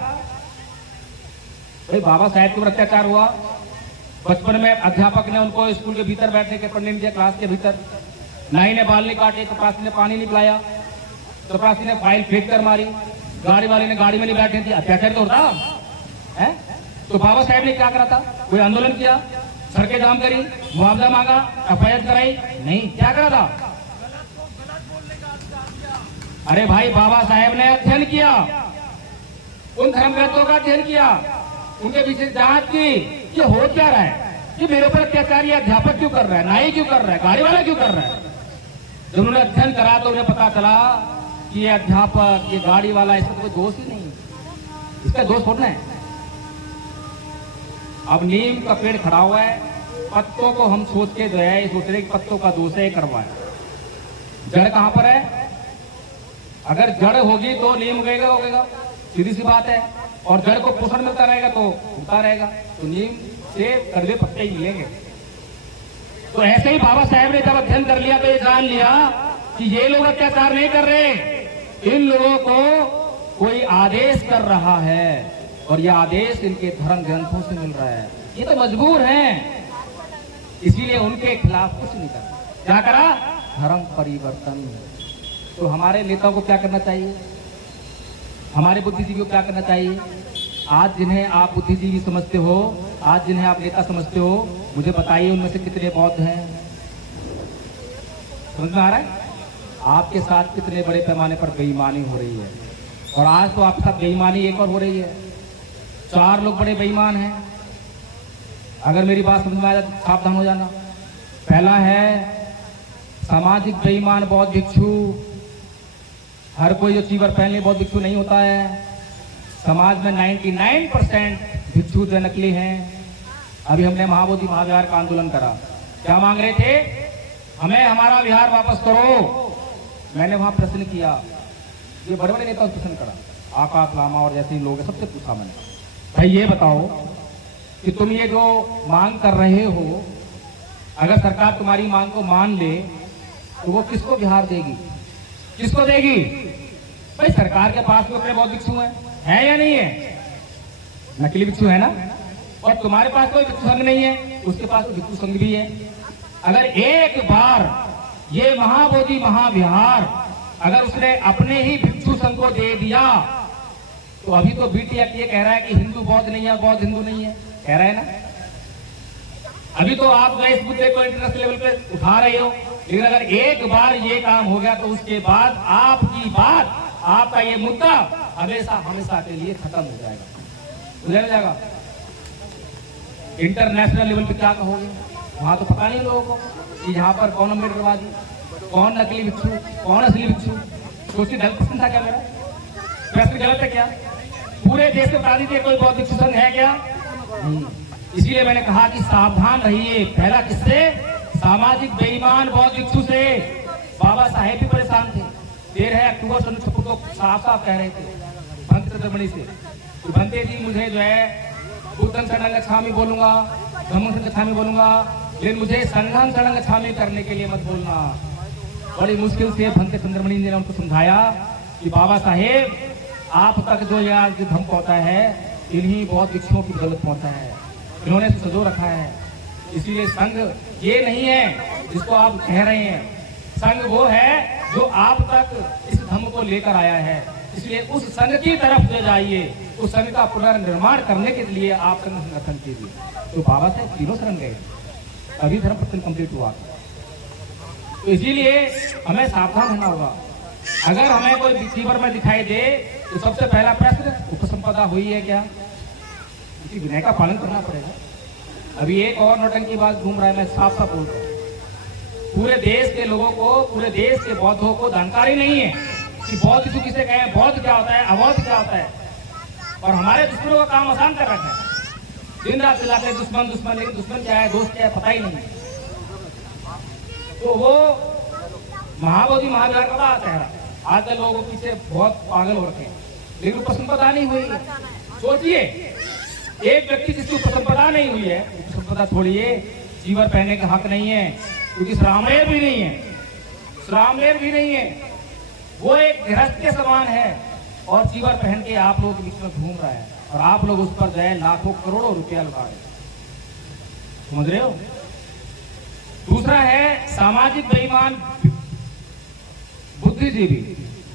भाई बाबा साहेब के ऊपर अत्याचार हुआ, बचपन में अध्यापक ने उनको स्कूल के भीतर बैठने के पढ़ने नहीं दिया, क्लास के भीतर। नाई ने बाल नहीं काटे, चपरासी ने पानी नहीं पिलाया, चपरासी ने फाइल फेंक कर मारी, गाड़ी वाले ने गाड़ी में नहीं बैठने दी। अत्याचार तो होता है। तो बाबा साहेब ने क्या करा था? कोई आंदोलन किया, सड़कें जाम करी, मुआवजा मांगा, FIR कराई? नहीं। क्या करा था? अरे भाई बाबा साहेब ने अध्ययन किया, उन धर्म ग्रंथों का अध्ययन किया, उनके पीछे जांच की कि हो क्या रहा है, कि मेरे ऊपर अत्याचार ये अध्यापक क्यों कर रहा है, नाई क्यों कर रहा है, गाड़ी वाला क्यों कर रहा है। जब उन्होंने अध्ययन करा तो उन्हें पता चला कि ये अध्यापक, ये गाड़ी वाला, इसका तो कोई दोष ही नहीं, इसका दोष थोड़ा है। अब नीम का पेड़ खड़ा हुआ है, पत्तों को हम सोच के जो है सोच रहे कि पत्तों का दोष है, करवाए। जड़ कहां पर है? अगर जड़ होगी तो नीम उगेगा, सीधी सी बात है। और जड़ को पोषण मिलता रहेगा तो उगता रहेगा, तो नीम से कड़वे पत्ते ही मिलेंगे। तो ऐसे ही बाबा साहेब ने जब अध्ययन कर लिया तो ये जान लिया कि ये लोग अत्याचार नहीं कर रहे, इन लोगों को कोई आदेश कर रहा है, और ये आदेश इनके धर्म ग्रंथों से मिल रहा है। ये तो मजबूर हैं, इसीलिए उनके खिलाफ कुछ नहीं करा। क्या करा? धर्म परिवर्तन। तो हमारे नेताओं को क्या करना चाहिए? हमारे बुद्धिजीवियों को क्या करना चाहिए? आज जिन्हें आप बुद्धिजीवी समझते हो, आज जिन्हें आप नेता समझते हो, मुझे बताइए उनमें से कितने बौद्ध हैं? समझ में आ रहा है? आपके साथ कितने बड़े पैमाने पर बेईमानी हो रही है, और आज तो आपके साथ बेईमानी एक और हो रही है। 4 लोग बड़े बेईमान हैं। अगर मेरी बात समझ में आए तो सावधान हो जाना। पहला है सामाजिक बेईमान बौद्ध भिक्षु। हर कोई जो चीवर पहन ले बौद्ध भिक्षु नहीं होता है। समाज में 99% भिक्षु जो नकली हैं। अभी हमने महाबोधि महाविहार का आंदोलन करा, क्या मांग रहे थे? हमें हमारा विहार वापस करो। मैंने वहां प्रश्न किया, ये बड़े बड़े नेताओं से प्रश्न करा, आकाश लामा और जैसे लोग हैं, सबसे पूछा मैंने, भाई ये बताओ कि तुम ये जो मांग कर रहे हो, अगर सरकार तुम्हारी मांग को मान ले तो वो किसको विहार देगी, किसको देगी? भाई सरकार के पास तो अपने बहुत भिक्षु है या नहीं है? नकली भिक्षु है ना। और तुम्हारे पास कोई भिक्षु संघ नहीं है, उसके पास तो भिक्षु संघ भी है। अगर एक बार ये महाबोधि महाविहार अगर उसने अपने ही भिक्षु संघ को दे दिया, तो अभी तो बीटीएक ये कह रहा है कि हिंदू बौद्ध नहीं है, बौद्ध हिंदू नहीं है, कह रहा है ना। अभी तो आप इस मुद्दे को इंटरनेशनल लेवल पे उठा रहे हो, लेकिन अगर एक बार ये काम हो गया तो उसके बाद आपकी बात, आपका ये मुद्दा हमेशा हमेशा के लिए खत्म हो जाएगा। इंटरनेशनल लेवल पे क्या कहोगे? वहां तो पता नहीं लोगों को कि यहाँ पर कौन अम्बेडकरवादी, कौन नकली भिक्षु, कौन असली भिक्षु। सोचिए, गलत प्रश्न था क्या मेरा? प्रश्न गलत है क्या? पूरे देश में बता दीजिए कोई बौद्ध भिक्षु संघ है क्या? नहीं। इसीलिए मैंने कहा कि सावधान रहिए। पहला किससे? सामाजिक बेईमान बौद्ध भिक्षु से। बाबा साहेब भी परेशान थे। 13 अक्टूबर 1956 को साफ साफ कह रहे थे भंते चंद्रमणि से, भंते जी मुझे जो है बुद्धं शरणं गच्छामि बोलूंगा, धम्मं शरणं गच्छामि बोलूंगा, लेकिन मुझे संघं शरणं गच्छामि करने के लिए मत बोलना। बड़ी मुश्किल से भंते चंद्रमणि ने उनको समझाया कि बाबा साहेब आप तक जो यहाँ जो धम्म पहुंचा है, इन्हीं बहुत भिक्षुओं की बदौलत पहुंचा है, इन्होंने सजो रखा है। इसीलिए संघ ये नहीं है जिसको आप कह रहे हैं, संघ वो है जो आप तक इस धम्म को लेकर आया है। इसलिए उस संघ की तरफ जो जाइए, उस संघ का पुनर्निर्माण करने के लिए आप संघ संगठन कीजिए। तो बाबा साहेब तीनों शरण गए, अभी धर्म प्रचलन कंप्लीट हुआ। तो इसीलिए हमें सावधान रहना होगा। अगर हमें कोई रिसीवर में दिखाई दे तो सबसे पहला प्रश्न, उपसंपदा हुई है क्या? इसी विनय का पालन करना पड़ेगा। अभी एक और नौटंकी बात घूम रहा है, मैं साफ साफ बोलता हूँ, पूरे देश के लोगों को, पूरे देश के बौद्धों को जानकारी नहीं है कि बौद्ध भिक्षु किसे कहें, बौद्ध क्या होता है, अबौद्ध क्या होता है। और हमारे दुश्मनों का काम आसान कर रखा है, दिन रात चिल्लाते हैं दुश्मन दुश्मन, लेकिन दुश्मन क्या है, दोस्त क्या है, पता ही नहीं। तो वो महाबोधि महाविहार का बात है। आजकल लोगों के पीछे बहुत पागल हो रखे हैं, लेकिन उपसंपदा नहीं हुई। सोचिए, एक व्यक्ति जिसकी उपसंपदा नहीं हुई है, उपसंपदा छोड़िए, चीवर पहनने का हक नहीं है, क्योंकि श्रामलेर भी नहीं है, श्रामलेर भी नहीं है, वो एक गृहस्थ के समान है और चीवर पहन के आप लोगों के बीच में घूम रहा है, और आप लोग उस पर जो है लाखों करोड़ों रुपया लगा रहे, समझ रहे हो। दूसरा है सामाजिक बेईमान बुद्धिजीवी,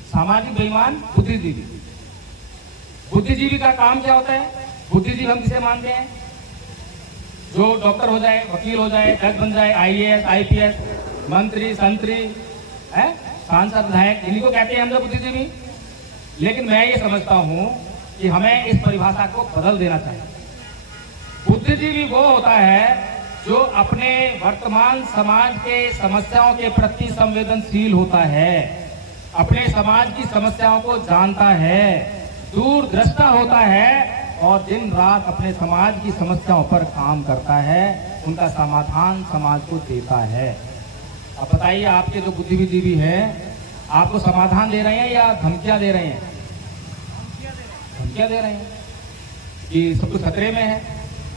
सामाजिक बेईमान बुद्धिजीवी। बुद्धिजीवी का काम क्या होता है? बुद्धिजीवी हम किसे मानते हैं? जो डॉक्टर हो जाए, वकील हो जाए, जज बन जाए, IAS IPS, मंत्री संतरी है, सांसद विधायक, इन्हीं को कहते हैं हम लोग बुद्धिजीवी। लेकिन मैं ये समझता हूं कि हमें इस परिभाषा को बदल देना चाहिए। बुद्धिजीवी वो होता है जो अपने वर्तमान समाज के समस्याओं के प्रति संवेदनशील होता है, अपने समाज की समस्याओं को जानता है, दूरदृष्टा होता है और दिन रात अपने समाज की समस्याओं पर काम करता है, उनका समाधान समाज को देता है। अब बताइए, आपके जो बुद्धिजीवी हैं आपको समाधान दे रहे हैं या धमकियां दे रहे हैं? धमकियां दे रहे हैं कि सब कुछ खतरे में है,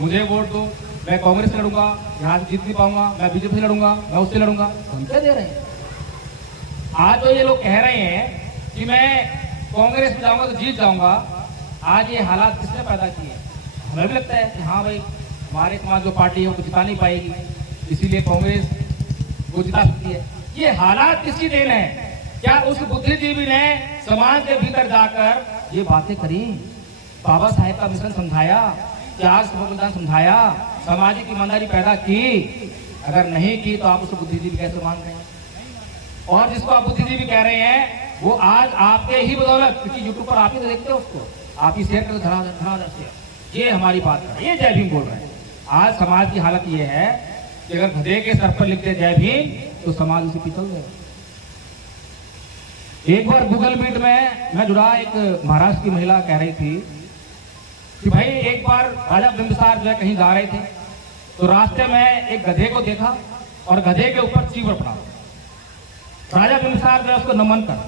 मुझे वोट दो, मैं कांग्रेस से लड़ूंगा, यहाँ से जीत नहीं पाऊंगा, मैं बीजेपी से लड़ूंगा, मैं उससे लड़ूंगा, धमकियां दे रहे हैं। आज तो ये लोग कह रहे हैं कि मैं कांग्रेस में जाऊंगा तो जीत जाऊंगा। आज ये हालात किसने पैदा किए? हमें भी लगता है कि हाँ भाई, हमारे समाज जो पार्टी है वो जिता नहीं पाएगी, इसीलिए कांग्रेस वो जिता सकती है। ये हालात किसकी देन है? क्या उस बुद्धिजीवी ने समाज के भीतर जाकर ये बातें करी, बाबा साहेब का मिशन समझाया, त्याग बलिदान समझाया, सामाजिक ईमानदारी पैदा की? अगर नहीं की तो आप उसको बुद्धिजीवी कैसे मान रहे हैं? और जिसको आप बुद्धिजीवी कह रहे हैं वो आज आपके ही बदौलत, क्योंकि यूट्यूब पर आप ही तो देखते हो उसको, आप ही शेयर कर धनाधन से ये हमारी बात है, ये जय भीम बोल रहे हैं। आज समाज की हालत ये है कि अगर गधे के सर पर लिखते जय भीम तो समाज उसे पिछल गए। एक बार गूगल मीट में मैं जुड़ा, एक महाराष्ट्र की महिला कह रही थी कि भाई एक बार राजा बिंबिसार जो है कहीं जा रहे थे, तो रास्ते में एक गधे को देखा और गधे के ऊपर चीवर पड़ा। राजा बिंबिसार जो है उसको नमन कर,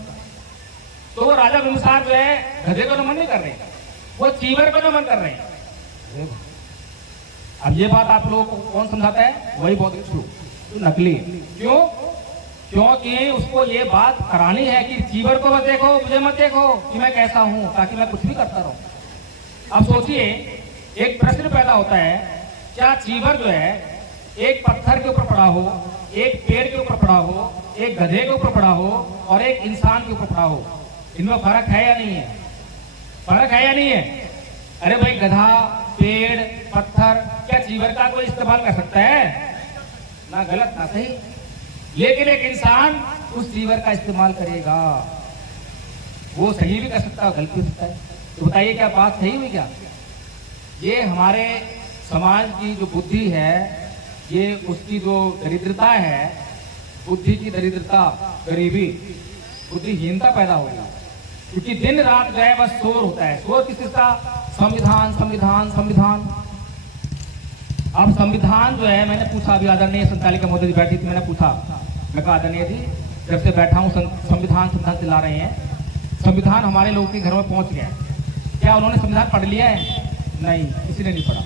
तो वो राजा बिंबिसार जो है गधे को नमन नहीं कर रहे, वो चीवर को नमन कर रहे हैं। अब ये बात आप लोगों को कौन समझाता है? वही बहुत तो नकली है। क्यों? क्योंकि उसको ये बात करानी है कि चीवर को मत देखो, मुझे मत देखो कि मैं कैसा हूं, ताकि मैं कुछ भी करता रहूं। अब सोचिए, एक प्रश्न पैदा होता है, क्या चीवर जो है एक पत्थर के ऊपर पड़ा हो, एक पेड़ के ऊपर पड़ा हो, एक गधे के ऊपर पड़ा हो और एक इंसान के ऊपर पड़ा हो, इनमें फर्क है या नहीं है? फर्क है या नहीं है? अरे भाई, गधा, पेड़, पत्थर, क्या चीवर का कोई इस्तेमाल कर सकता है? ना गलत ना सही। लेकिन एक इंसान उस चीवर का इस्तेमाल करेगा, वो सही भी कर सकता है, गलत भी सकता है। तो बताइए, क्या बात सही हुई क्या? ये हमारे समाज की जो बुद्धि है, ये उसकी जो दरिद्रता है, बुद्धि की दरिद्रता, गरीबी, बुद्धिहीनता पैदा हो गई। क्योंकि दिन रात जो है बस शोर होता है। शोर किसका? संविधान, संविधान, संविधान। अब संविधान जो है, मैंने पूछा, अभी आदरणीय संचालिका महोदय जी बैठी थी, मैंने पूछा, मैं कहा आदरणीय जी, जब से बैठा हूँ संविधान संविधान चिल्ला रहे हैं, संविधान हमारे लोगों के घर में पहुंच गया, क्या उन्होंने संविधान पढ़ लिया है? नहीं, किसी ने नहीं पढ़ा।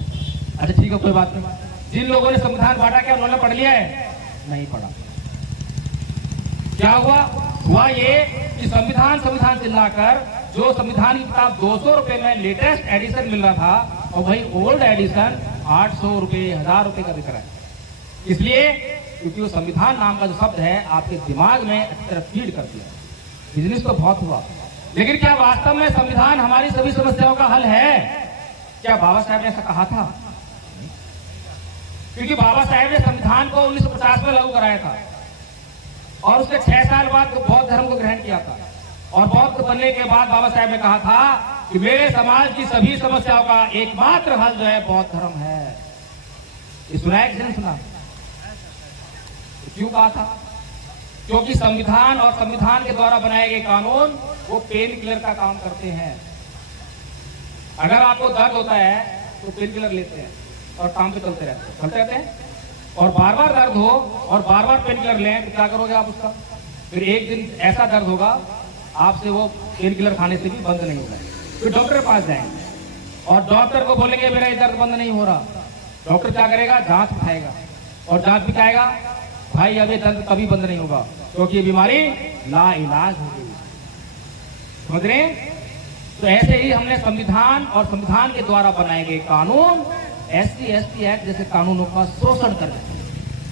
अच्छा ठीक है, कोई बात नहीं। जिन लोगों ने संविधान बांटा, क्या उन्होंने पढ़ लिया है? नहीं पढ़ा। क्या हुआ ये कि संविधान संविधान चिल्लाकर जो संविधान की किताब 200 रुपए में लेटेस्ट एडिशन मिल रहा था, और वही ओल्ड एडिशन 800 रुपए, 1000 रुपए का दिख रहा है। इसलिए क्योंकि वो संविधान नाम का जो शब्द है आपके दिमाग में अच्छी तरह फीड कर दिया। बिजनेस तो बहुत हुआ, लेकिन क्या वास्तव में संविधान हमारी सभी समस्याओं का हल है? क्या बाबा साहब ने ऐसा कहा था? क्योंकि बाबा साहब ने संविधान को 1950 में लागू कराया था, और उसके 6 साल बाद बौद्ध धर्म को ग्रहण किया था। और बौद्ध बनने के बाद बाबा साहब ने कहा था कि मेरे समाज की सभी समस्याओं का एकमात्र हल जो है बौद्ध धर्म है। ये सुना है कि नहीं सुना? क्यों कहा था? क्योंकि संविधान और संविधान के द्वारा बनाए गए कानून वो पेन किलर का काम करते हैं। अगर आपको दर्द होता है तो पेन किलर लेते हैं और काम पे चलते रहते हैं, और बार बार दर्द हो और बार बार पेन किलर लें तो क्या करोगे आप उसका? फिर एक दिन ऐसा दर्द होगा आपसे वो पेन किलर खाने से भी बंद नहीं होगा। फिर डॉक्टर के पास जाएंगे और डॉक्टर को बोलेंगे मेरा ये दर्द बंद नहीं हो रहा। डॉक्टर क्या करेगा? जांच उठाएगा, और जांच भी कहेगा भाई अब ये दर्द कभी बंद नहीं होगा, क्योंकि ये बीमारी लाइलाज हो गई। समझ रहे हैं? तो ऐसे ही हमने संविधान और संविधान के द्वारा बनाए गए कानून, SC/ST एक्ट जैसे कानूनों का शोषण कर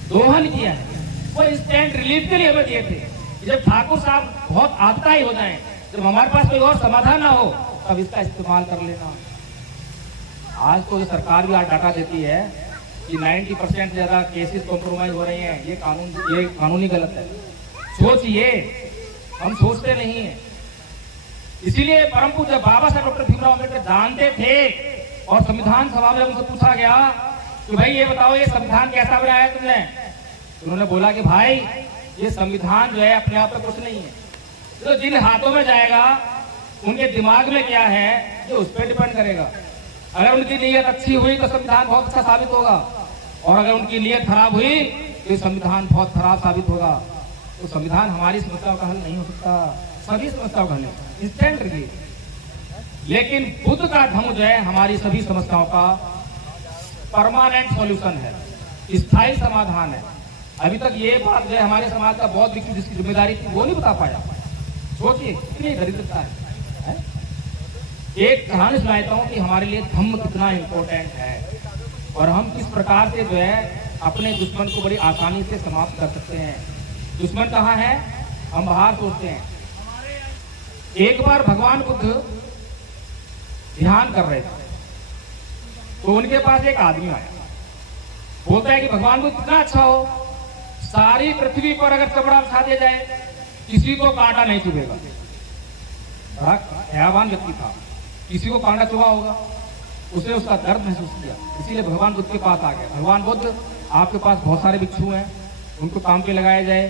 दोहन किया है। वो इंस्टेंट रिलीफ के लिए हमें दिए थे। जब ठाकुर साहब बहुत आपदाई हो जाए, जब हमारे पास कोई और समाधान ना हो, तब इसका इस्तेमाल कर लेना। आज तो सरकार भी आज डाटा देती है कि 90% से ज्यादा केसेस कॉम्प्रोमाइज हो रहे हैं। ये कानूनी गलत है। सोचिए, हम सोचते नहीं है। इसीलिए परम पूज्य बाबा साहब डॉक्टर भीमराव अम्बेडकर जानते थे, और संविधान सभा में उनसे पूछा गया कि भाई ये बताओ ये संविधान कैसा बनाया है तुमने? उन्होंने बोला कि भाई ये संविधान जो है अपने आप में कुछ नहीं है, तो जिन हाथों में जाएगा उनके दिमाग में क्या है ये उस पर डिपेंड करेगा। अगर उनकी नीयत अच्छी हुई तो संविधान बहुत अच्छा साबित होगा, और अगर उनकी नीयत खराब हुई तो संविधान बहुत खराब साबित होगा। तो संविधान हमारी समस्याओं का हल नहीं हो सकता, सभी समस्याओं का हल इंस्टेंट रिलीफ। लेकिन बुद्ध का धम्म जो है हमारी सभी समस्याओं का परमानेंट सॉल्यूशन है, स्थायी समाधान है। अभी तक ये बात जो है हमारे समाज का बहुत व्यक्ति जिसकी जिम्मेदारी थी वो नहीं बता पाया। सोचिए कितनी दरिद्रता है। एक कहानी सुनाता हूँ कि हमारे लिए धम्म कितना इम्पोर्टेंट है, और हम किस प्रकार से जो है अपने दुश्मन को बड़ी आसानी से समाप्त कर सकते हैं। दुश्मन कहाँ है? हम बाहर सोचते हैं। एक बार भगवान बुद्ध ध्यान कर रहे थे, तो उनके पास एक आदमी आया, बोलता है कि भगवान बुद्ध कितना अच्छा हो, सारी पृथ्वी पर अगर चमड़ा बिछा दिया जाए किसी को कांटा नहीं चुभेगा। बड़ा दयावान व्यक्ति था, किसी को कांटा चुभा होगा, उसने उसका दर्द महसूस किया, इसीलिए भगवान बुद्ध के पास आ गया। भगवान बुद्ध आपके पास बहुत सारे भिक्षु हैं, उनको काम पे लगाया जाए,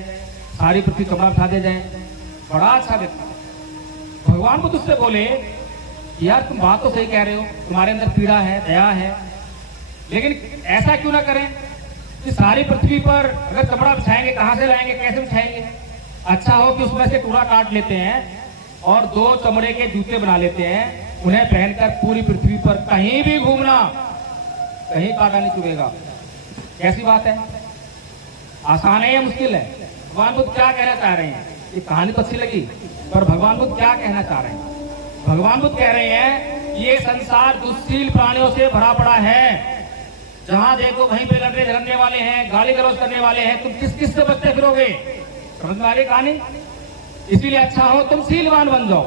सारी पृथ्वी चमड़ा बिछा दिया जाए। बड़ा अच्छा व्यक्ति। भगवान बुद्ध उससे बोले कि यार तुम बात तो सही कह रहे हो, तुम्हारे अंदर पीड़ा है, दया है, लेकिन ऐसा क्यों ना करें कि सारी पृथ्वी पर अगर कपड़ा बिछाएंगे, कहां से लाएंगे, कैसे बिछाएंगे? अच्छा हो कि उसमें से टुकड़ा काट लेते हैं और 2 चमड़े के जूते बना लेते हैं, उन्हें पहनकर पूरी पृथ्वी पर कहीं भी घूमना, कहीं कांटा नहीं चुभेगा। कैसी बात है? आसान है या मुश्किल है? भगवान बुद्ध क्या कहना चाह रहे हैं? ये कहानी तो अच्छी लगी, पर भगवान बुद्ध क्या कहना चाह रहे हैं? भगवान बुद्ध कह रहे हैं कि ये संसार दुष्शील प्राणियों से भरा पड़ा है, जहां देखो वहीं पे लड़ने झगड़ने वाले हैं, गाली गलौज करने वाले हैं, तुम किस किस से बचते फिरोगे? समझ में आ रही कहानी? इसीलिए अच्छा हो तुम शीलवान बन जाओ।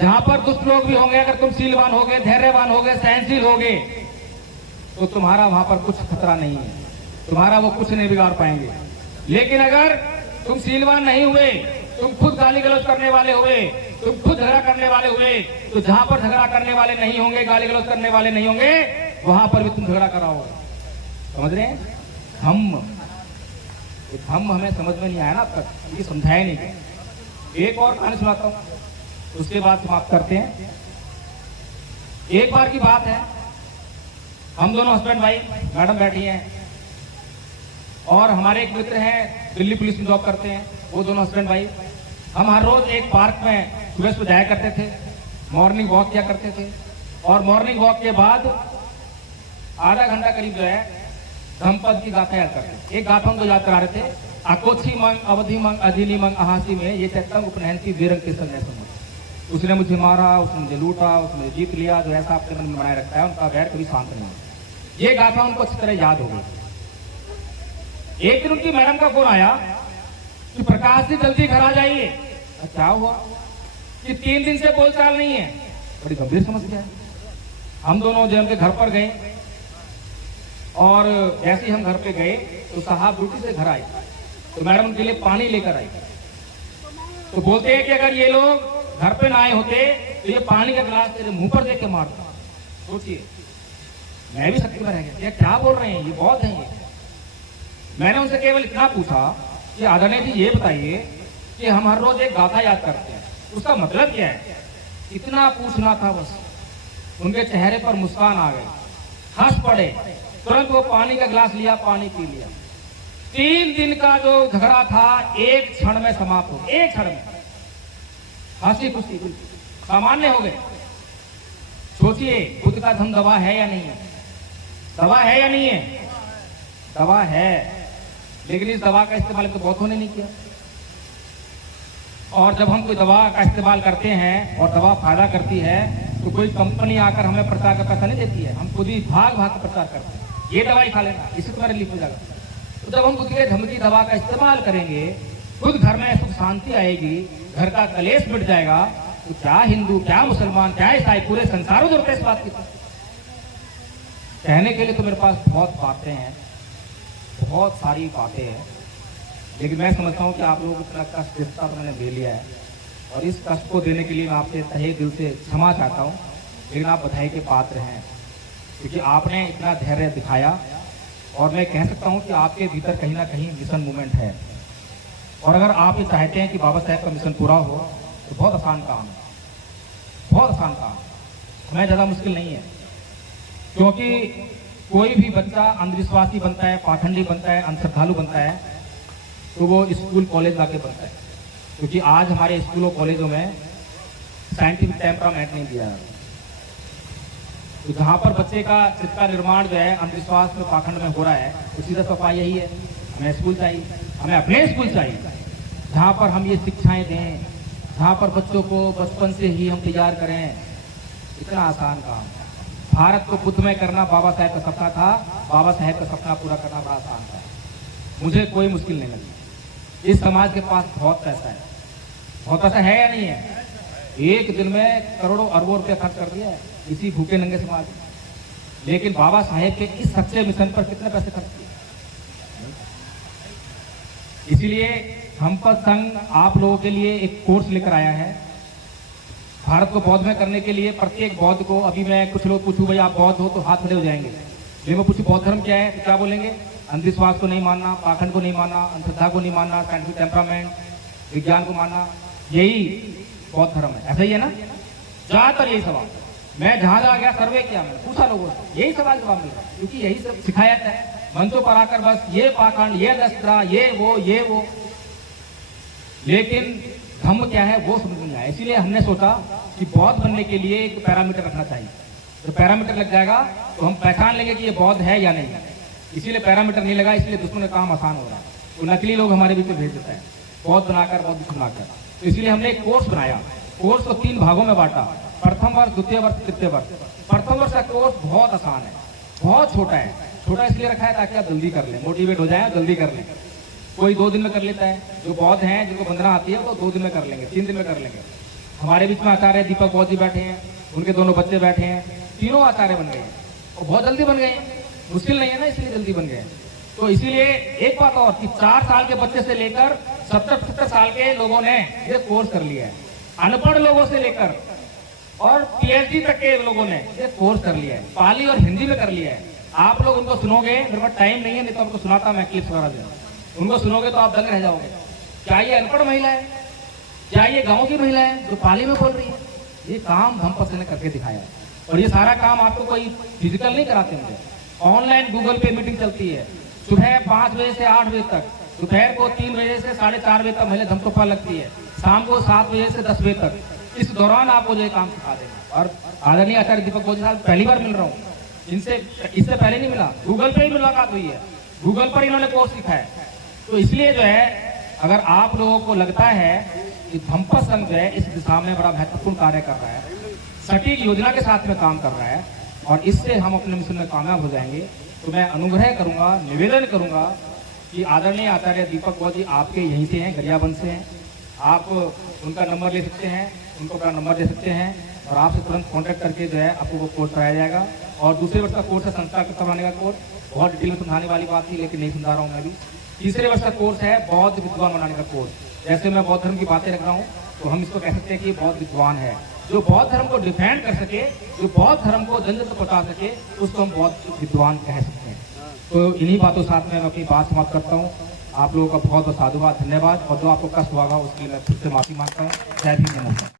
जहां पर दुष्ट लोग भी होंगे, अगर तुम शीलवान होगे, धैर्यवान होगे, सहनशील होगे, तो तुम्हारा वहां पर कुछ खतरा नहीं है, तुम्हारा वो कुछ नहीं बिगाड़ पाएंगे। लेकिन अगर तुम शीलवान नहीं हुए, तुम खुद गाली गलौज करने वाले हुए, तुम खुद झगड़ा करने वाले हुए, तो जहां पर झगड़ा करने वाले नहीं होंगे, गाली गलौज करने वाले नहीं होंगे, वहां पर भी तुम झगड़ा कराओगे। समझ रहे हैं? हम हमें समझ में नहीं आया ना अब तक, ये समझाया नहीं। एक और कहानी सुनाता हूं, उसके बाद समाप्त करते हैं। एक बार की बात है, हम दोनों हस्बैंड वाइफ, मैडम बैठी हैं और हमारे एक मित्र हैं, दिल्ली पुलिस में जॉब करते हैं, वो दोनों हस्बैंड वाइफ। हम हर रोज एक पार्क में सुबह सुबह जाया करते थे, मॉर्निंग वॉक किया करते थे, और मॉर्निंग वॉक के बाद आधा घंटा करीब जो है धम्मपद की गाथा याद करते। एक गाथा उनको याद करा रहे थे, अकोछी मंग, अवधि मंग, अधीनी मंग, अहासी में ये चैतंग उपनयनती वीरंग के संग समझ। उसने मुझे मारा, उसने मुझे लूटा, उसने जीत लिया, जो ऐसा अपने मन में बनाए रखता है, उनका वैर कभी शांत नहीं होता। ये गाथा उनको अच्छी तरह याद हो गई। एक दिन उनकी मैडम का फोन आया कि प्रकाश जी जल्दी घर आ जाइए। क्या हुआ? कि 3 दिन से बोलचाल नहीं है। बड़ी गंभीर समस्या है। हम दोनों जब उनके घर पर गए और जैसे ही हम घर पे गए तो साहब ड्यूटी से घर आए, तो मैडम उनके लिए पानी लेकर आई। तो बोलते हैं कि अगर ये लोग घर पे ना आए होते तो ये पानी का गिलास तेरे मुंह पर देख के मारता। सोचिए, मैं भी शक्ति में रह गया, ये क्या बोल रहे हैं, ये बहुत है ये। मैंने उनसे केवल इतना पूछा कि आदरणीय जी ये बताइए कि हम हर रोज एक गाथा याद करते हैं, उसका मतलब क्या है? इतना पूछना था बस। उनके चेहरे पर मुस्कान आ गई, हंस पड़े, तुरंत वो पानी का गिलास लिया, पानी पी लिया। 3 दिन का जो झगड़ा था एक क्षण में समाप्त हो, एक क्षण में हंसी खुशी सामान्य हो गए। सोचिए, खुद का धन दवा है या नहीं है? दवा है या नहीं है? दवा है, लेकिन इस दवा का इस्तेमाल तो बहुतों ने नहीं किया। और जब हम कोई दवा का इस्तेमाल करते हैं और दवा फायदा करती है तो कोई कंपनी आकर हमें प्रचार का पैसा नहीं देती है, हम खुद ही भाग भाग कर प्रचार करते हैं, ये दवाई खा लेना, इससे तुम्हारा रिलीफ हो जाएगा। तो जब हम खुद के धर्म की दवा का इस्तेमाल करेंगे, खुद घर में सुख शांति आएगी, घर का कलेश मिट जाएगा, तो क्या हिंदू, क्या मुसलमान, क्या ईसाई, पूरे संसार में जरूरत है इस बात की। कहने के लिए तो मेरे पास बहुत बातें हैं, बहुत सारी बातें हैं, लेकिन मैं समझता हूँ कि आप लोगों को इतना कष्ट जितना तो मैंने दे लिया है, और इस कष्ट को देने के लिए मैं आपसे तहे दिल से क्षमा चाहता हूँ। लेकिन आप बधाई के पात्र हैं, क्योंकि आपने इतना धैर्य दिखाया, और मैं कह सकता हूँ कि आपके भीतर कहीं ना कहीं मिशन मूवमेंट है। और अगर आप ये चाहते हैं कि बाबा साहेब का मिशन पूरा हो तो बहुत आसान काम है, बहुत आसान काम, हमें ज़्यादा मुश्किल नहीं है। क्योंकि कोई भी बच्चा अंधविश्वासी बनता है, पाखंडी बनता है, अंधश्रद्धालु बनता है, तो वो स्कूल कॉलेज जाके बनता है। क्योंकि आज हमारे स्कूलों कॉलेजों में साइंटिफिक टेम्परामेंट नहीं दिया है। तो जहाँ पर बच्चे का चित्त का निर्माण जो है अंधविश्वास में, पाखंड में हो रहा है, तो सीधा सफाई यही है, हमें स्कूल चाहिए, हमें अपने स्कूल चाहिए जहाँ पर हम ये शिक्षाएं दें, जहाँ पर बच्चों को बचपन से ही हम तैयार करें। इतना आसान काम, भारत को बुद्ध में करना बाबा साहेब का सपना था, बाबा साहेब का सपना पूरा करना बड़ा आसान था, मुझे कोई मुश्किल नहीं लगी। इस समाज के पास बहुत पैसा है, बहुत पैसा है या नहीं है? एक दिन में करोड़ों अरबों रुपये खर्च कर दिया है इसी भूखे नंगे समाज में, लेकिन बाबा साहेब के इस सच्चे मिशन पर कितने पैसे खर्च किए? इसीलिए हमपद संघ आप लोगों के लिए एक कोर्स लेकर आया है, भारत को बौद्ध में करने के लिए। प्रत्येक बौद्ध को, अभी मैं कुछ लोग पूछूं भाई आप बौद्ध हो तो हाथ खड़े हो जाएंगे, लेकिन मैं पूछूं बौद्ध धर्म क्या है तो क्या बोलेंगे? अंधविश्वास को नहीं मानना, पाखंड को नहीं मानना, अंधश्रद्धा को नहीं मानना, साइंटिफिक टेम्परामेंट, विज्ञान को मानना, यही बौद्ध धर्म है। ऐसा ही है ना? ज्यादातर यही सवाल, मैं जहां जहां गया सर्वे किया, मैंने पूछा लोगों से, यही सवाल जवाब मिल रहा है, क्योंकि यही सब सिखाया जाता है मंचों पर आकर, बस ये पाखंड, ये दस्तरा, ये वो। लेकिन धम्म क्या है वो समझ नहीं आया। इसीलिए हमने सोचा कि बौद्ध बनने के लिए एक पैरामीटर रखना चाहिए। तो पैरामीटर लग जाएगा तो हम पहचान लेंगे कि ये बौद्ध है या नहीं। इसीलिए पैरामीटर नहीं लगा, इसलिए दुश्मन का काम आसान हो रहा है। तो नकली लोग हमारे बीच में भेज देता है, बौद्ध बनाकर, बौद्ध बनाकर। तो इसलिए हमने एक कोर्स बनाया। कोर्स को 3 भागों में बांटा, प्रथम वर्ष, द्वितीय वर्ष, तृतीय वर्ष। प्रथम वर्ष का कोर्स बहुत आसान है, बहुत छोटा है। छोटा इसलिए रखा है ताकि आप जल्दी कर लें, मोटिवेट हो जाए, जल्दी कर लें। कोई 2 दिन में कर लेता है, जो बौद्ध हैं जिनको वंदना आती है वो 2 दिन में कर लेंगे, 3 दिन में कर लेंगे। हमारे बीच में आचार्य दीपक बौद्ध जी बैठे हैं, उनके दोनों बच्चे बैठे हैं, तीनों आचार्य बन गए हैं और बहुत जल्दी बन गए। मुश्किल नहीं है ना, इसलिए जल्दी बन गए। तो इसीलिए एक बात और कि 4 साल के बच्चे से लेकर 70-75 साल के लोगों ने ये कोर्स कर लिया है। अनपढ़ लोगों से लेकर और PhD तक के लोगों ने ये कोर्स कर लिया है, पाली और हिंदी में कर लिया है। आप लोग उनको सुनोगे, मेरे पास टाइम नहीं है, नहीं तो आपको सुनाता मैं क्लिप्स वगैरह देना। उनको सुनोगे तो आप दंग रह जाओगे। क्या ये अनपढ़ महिला है? क्या ये गांव की महिला है जो पाली में बोल रही है? ये काम धम्मपद ने करके दिखाया। और ये सारा काम आपको कोई फिजिकल नहीं कराते मुझे, ऑनलाइन गूगल पे मीटिंग चलती है। सुबह 5 बजे से 8 बजे तक, दोपहर को 3 बजे से 4:30 बजे तक महिला धम्मतोफा लगती है, शाम को 7 बजे से 10 बजे तक। इस दौरान आपको जो काम सिखा देंगे। और आदरणीय आचार्य दीपक बौद्ध साहब पहली बार मिल रहा हूँ इनसे, इससे पहले नहीं मिला, गूगल पे ही मुलाकात हुई है, गूगल पर इन्होंने कोर्स लिखा है। तो इसलिए जो है, अगर आप लोगों को लगता है कि धम्मपद संघ जो है इस दिशा में बड़ा महत्वपूर्ण कार्य कर रहा है, सटीक योजना के साथ में काम कर रहा है और इससे हम अपने मिशन में कामयाब हो जाएंगे, तो मैं अनुग्रह करूंगा, निवेदन करूंगा कि आदरणीय आचार्य दीपक बौद्ध जी आपके यहीं से हैं, गरियाबंद से हैं। आप उनका नंबर ले सकते हैं, उनको अपना नंबर दे सकते हैं और आपसे तुरंत कॉन्टैक्ट करके जो है आपको वो कोर्स कराया जाएगा। और दूसरे वर्ष का कोर्स है संस्कार करवाने का कोर्स, बहुत डिटेल में समझाने वाली बात थी लेकिन नहीं समझा रहा हूँ मैं भी। तीसरे वर्ष का कोर्स है बौद्ध विद्वान बनाने का कोर्स। जैसे मैं बौद्ध धर्म की बातें रख रहा हूँ तो हम इसको कह सकते हैं कि बौद्ध विद्वान है, जो बौद्ध धर्म को डिफेंड कर सके, जो बौद्ध धर्म को जन जन तक पहुंचा सके, उसको हम बौद्ध विद्वान कह सकते हैं। तो इन्हीं बातों साथ में मैं अपनी बात समाप्त करता हूँ। आप लोगों का बहुत बहुत साधुवाद, धन्यवाद। और जो आपको कष्ट हुआ उसके लिए मैं फिर से माफी मांगता हूँ। जय भीम, नमस्कार।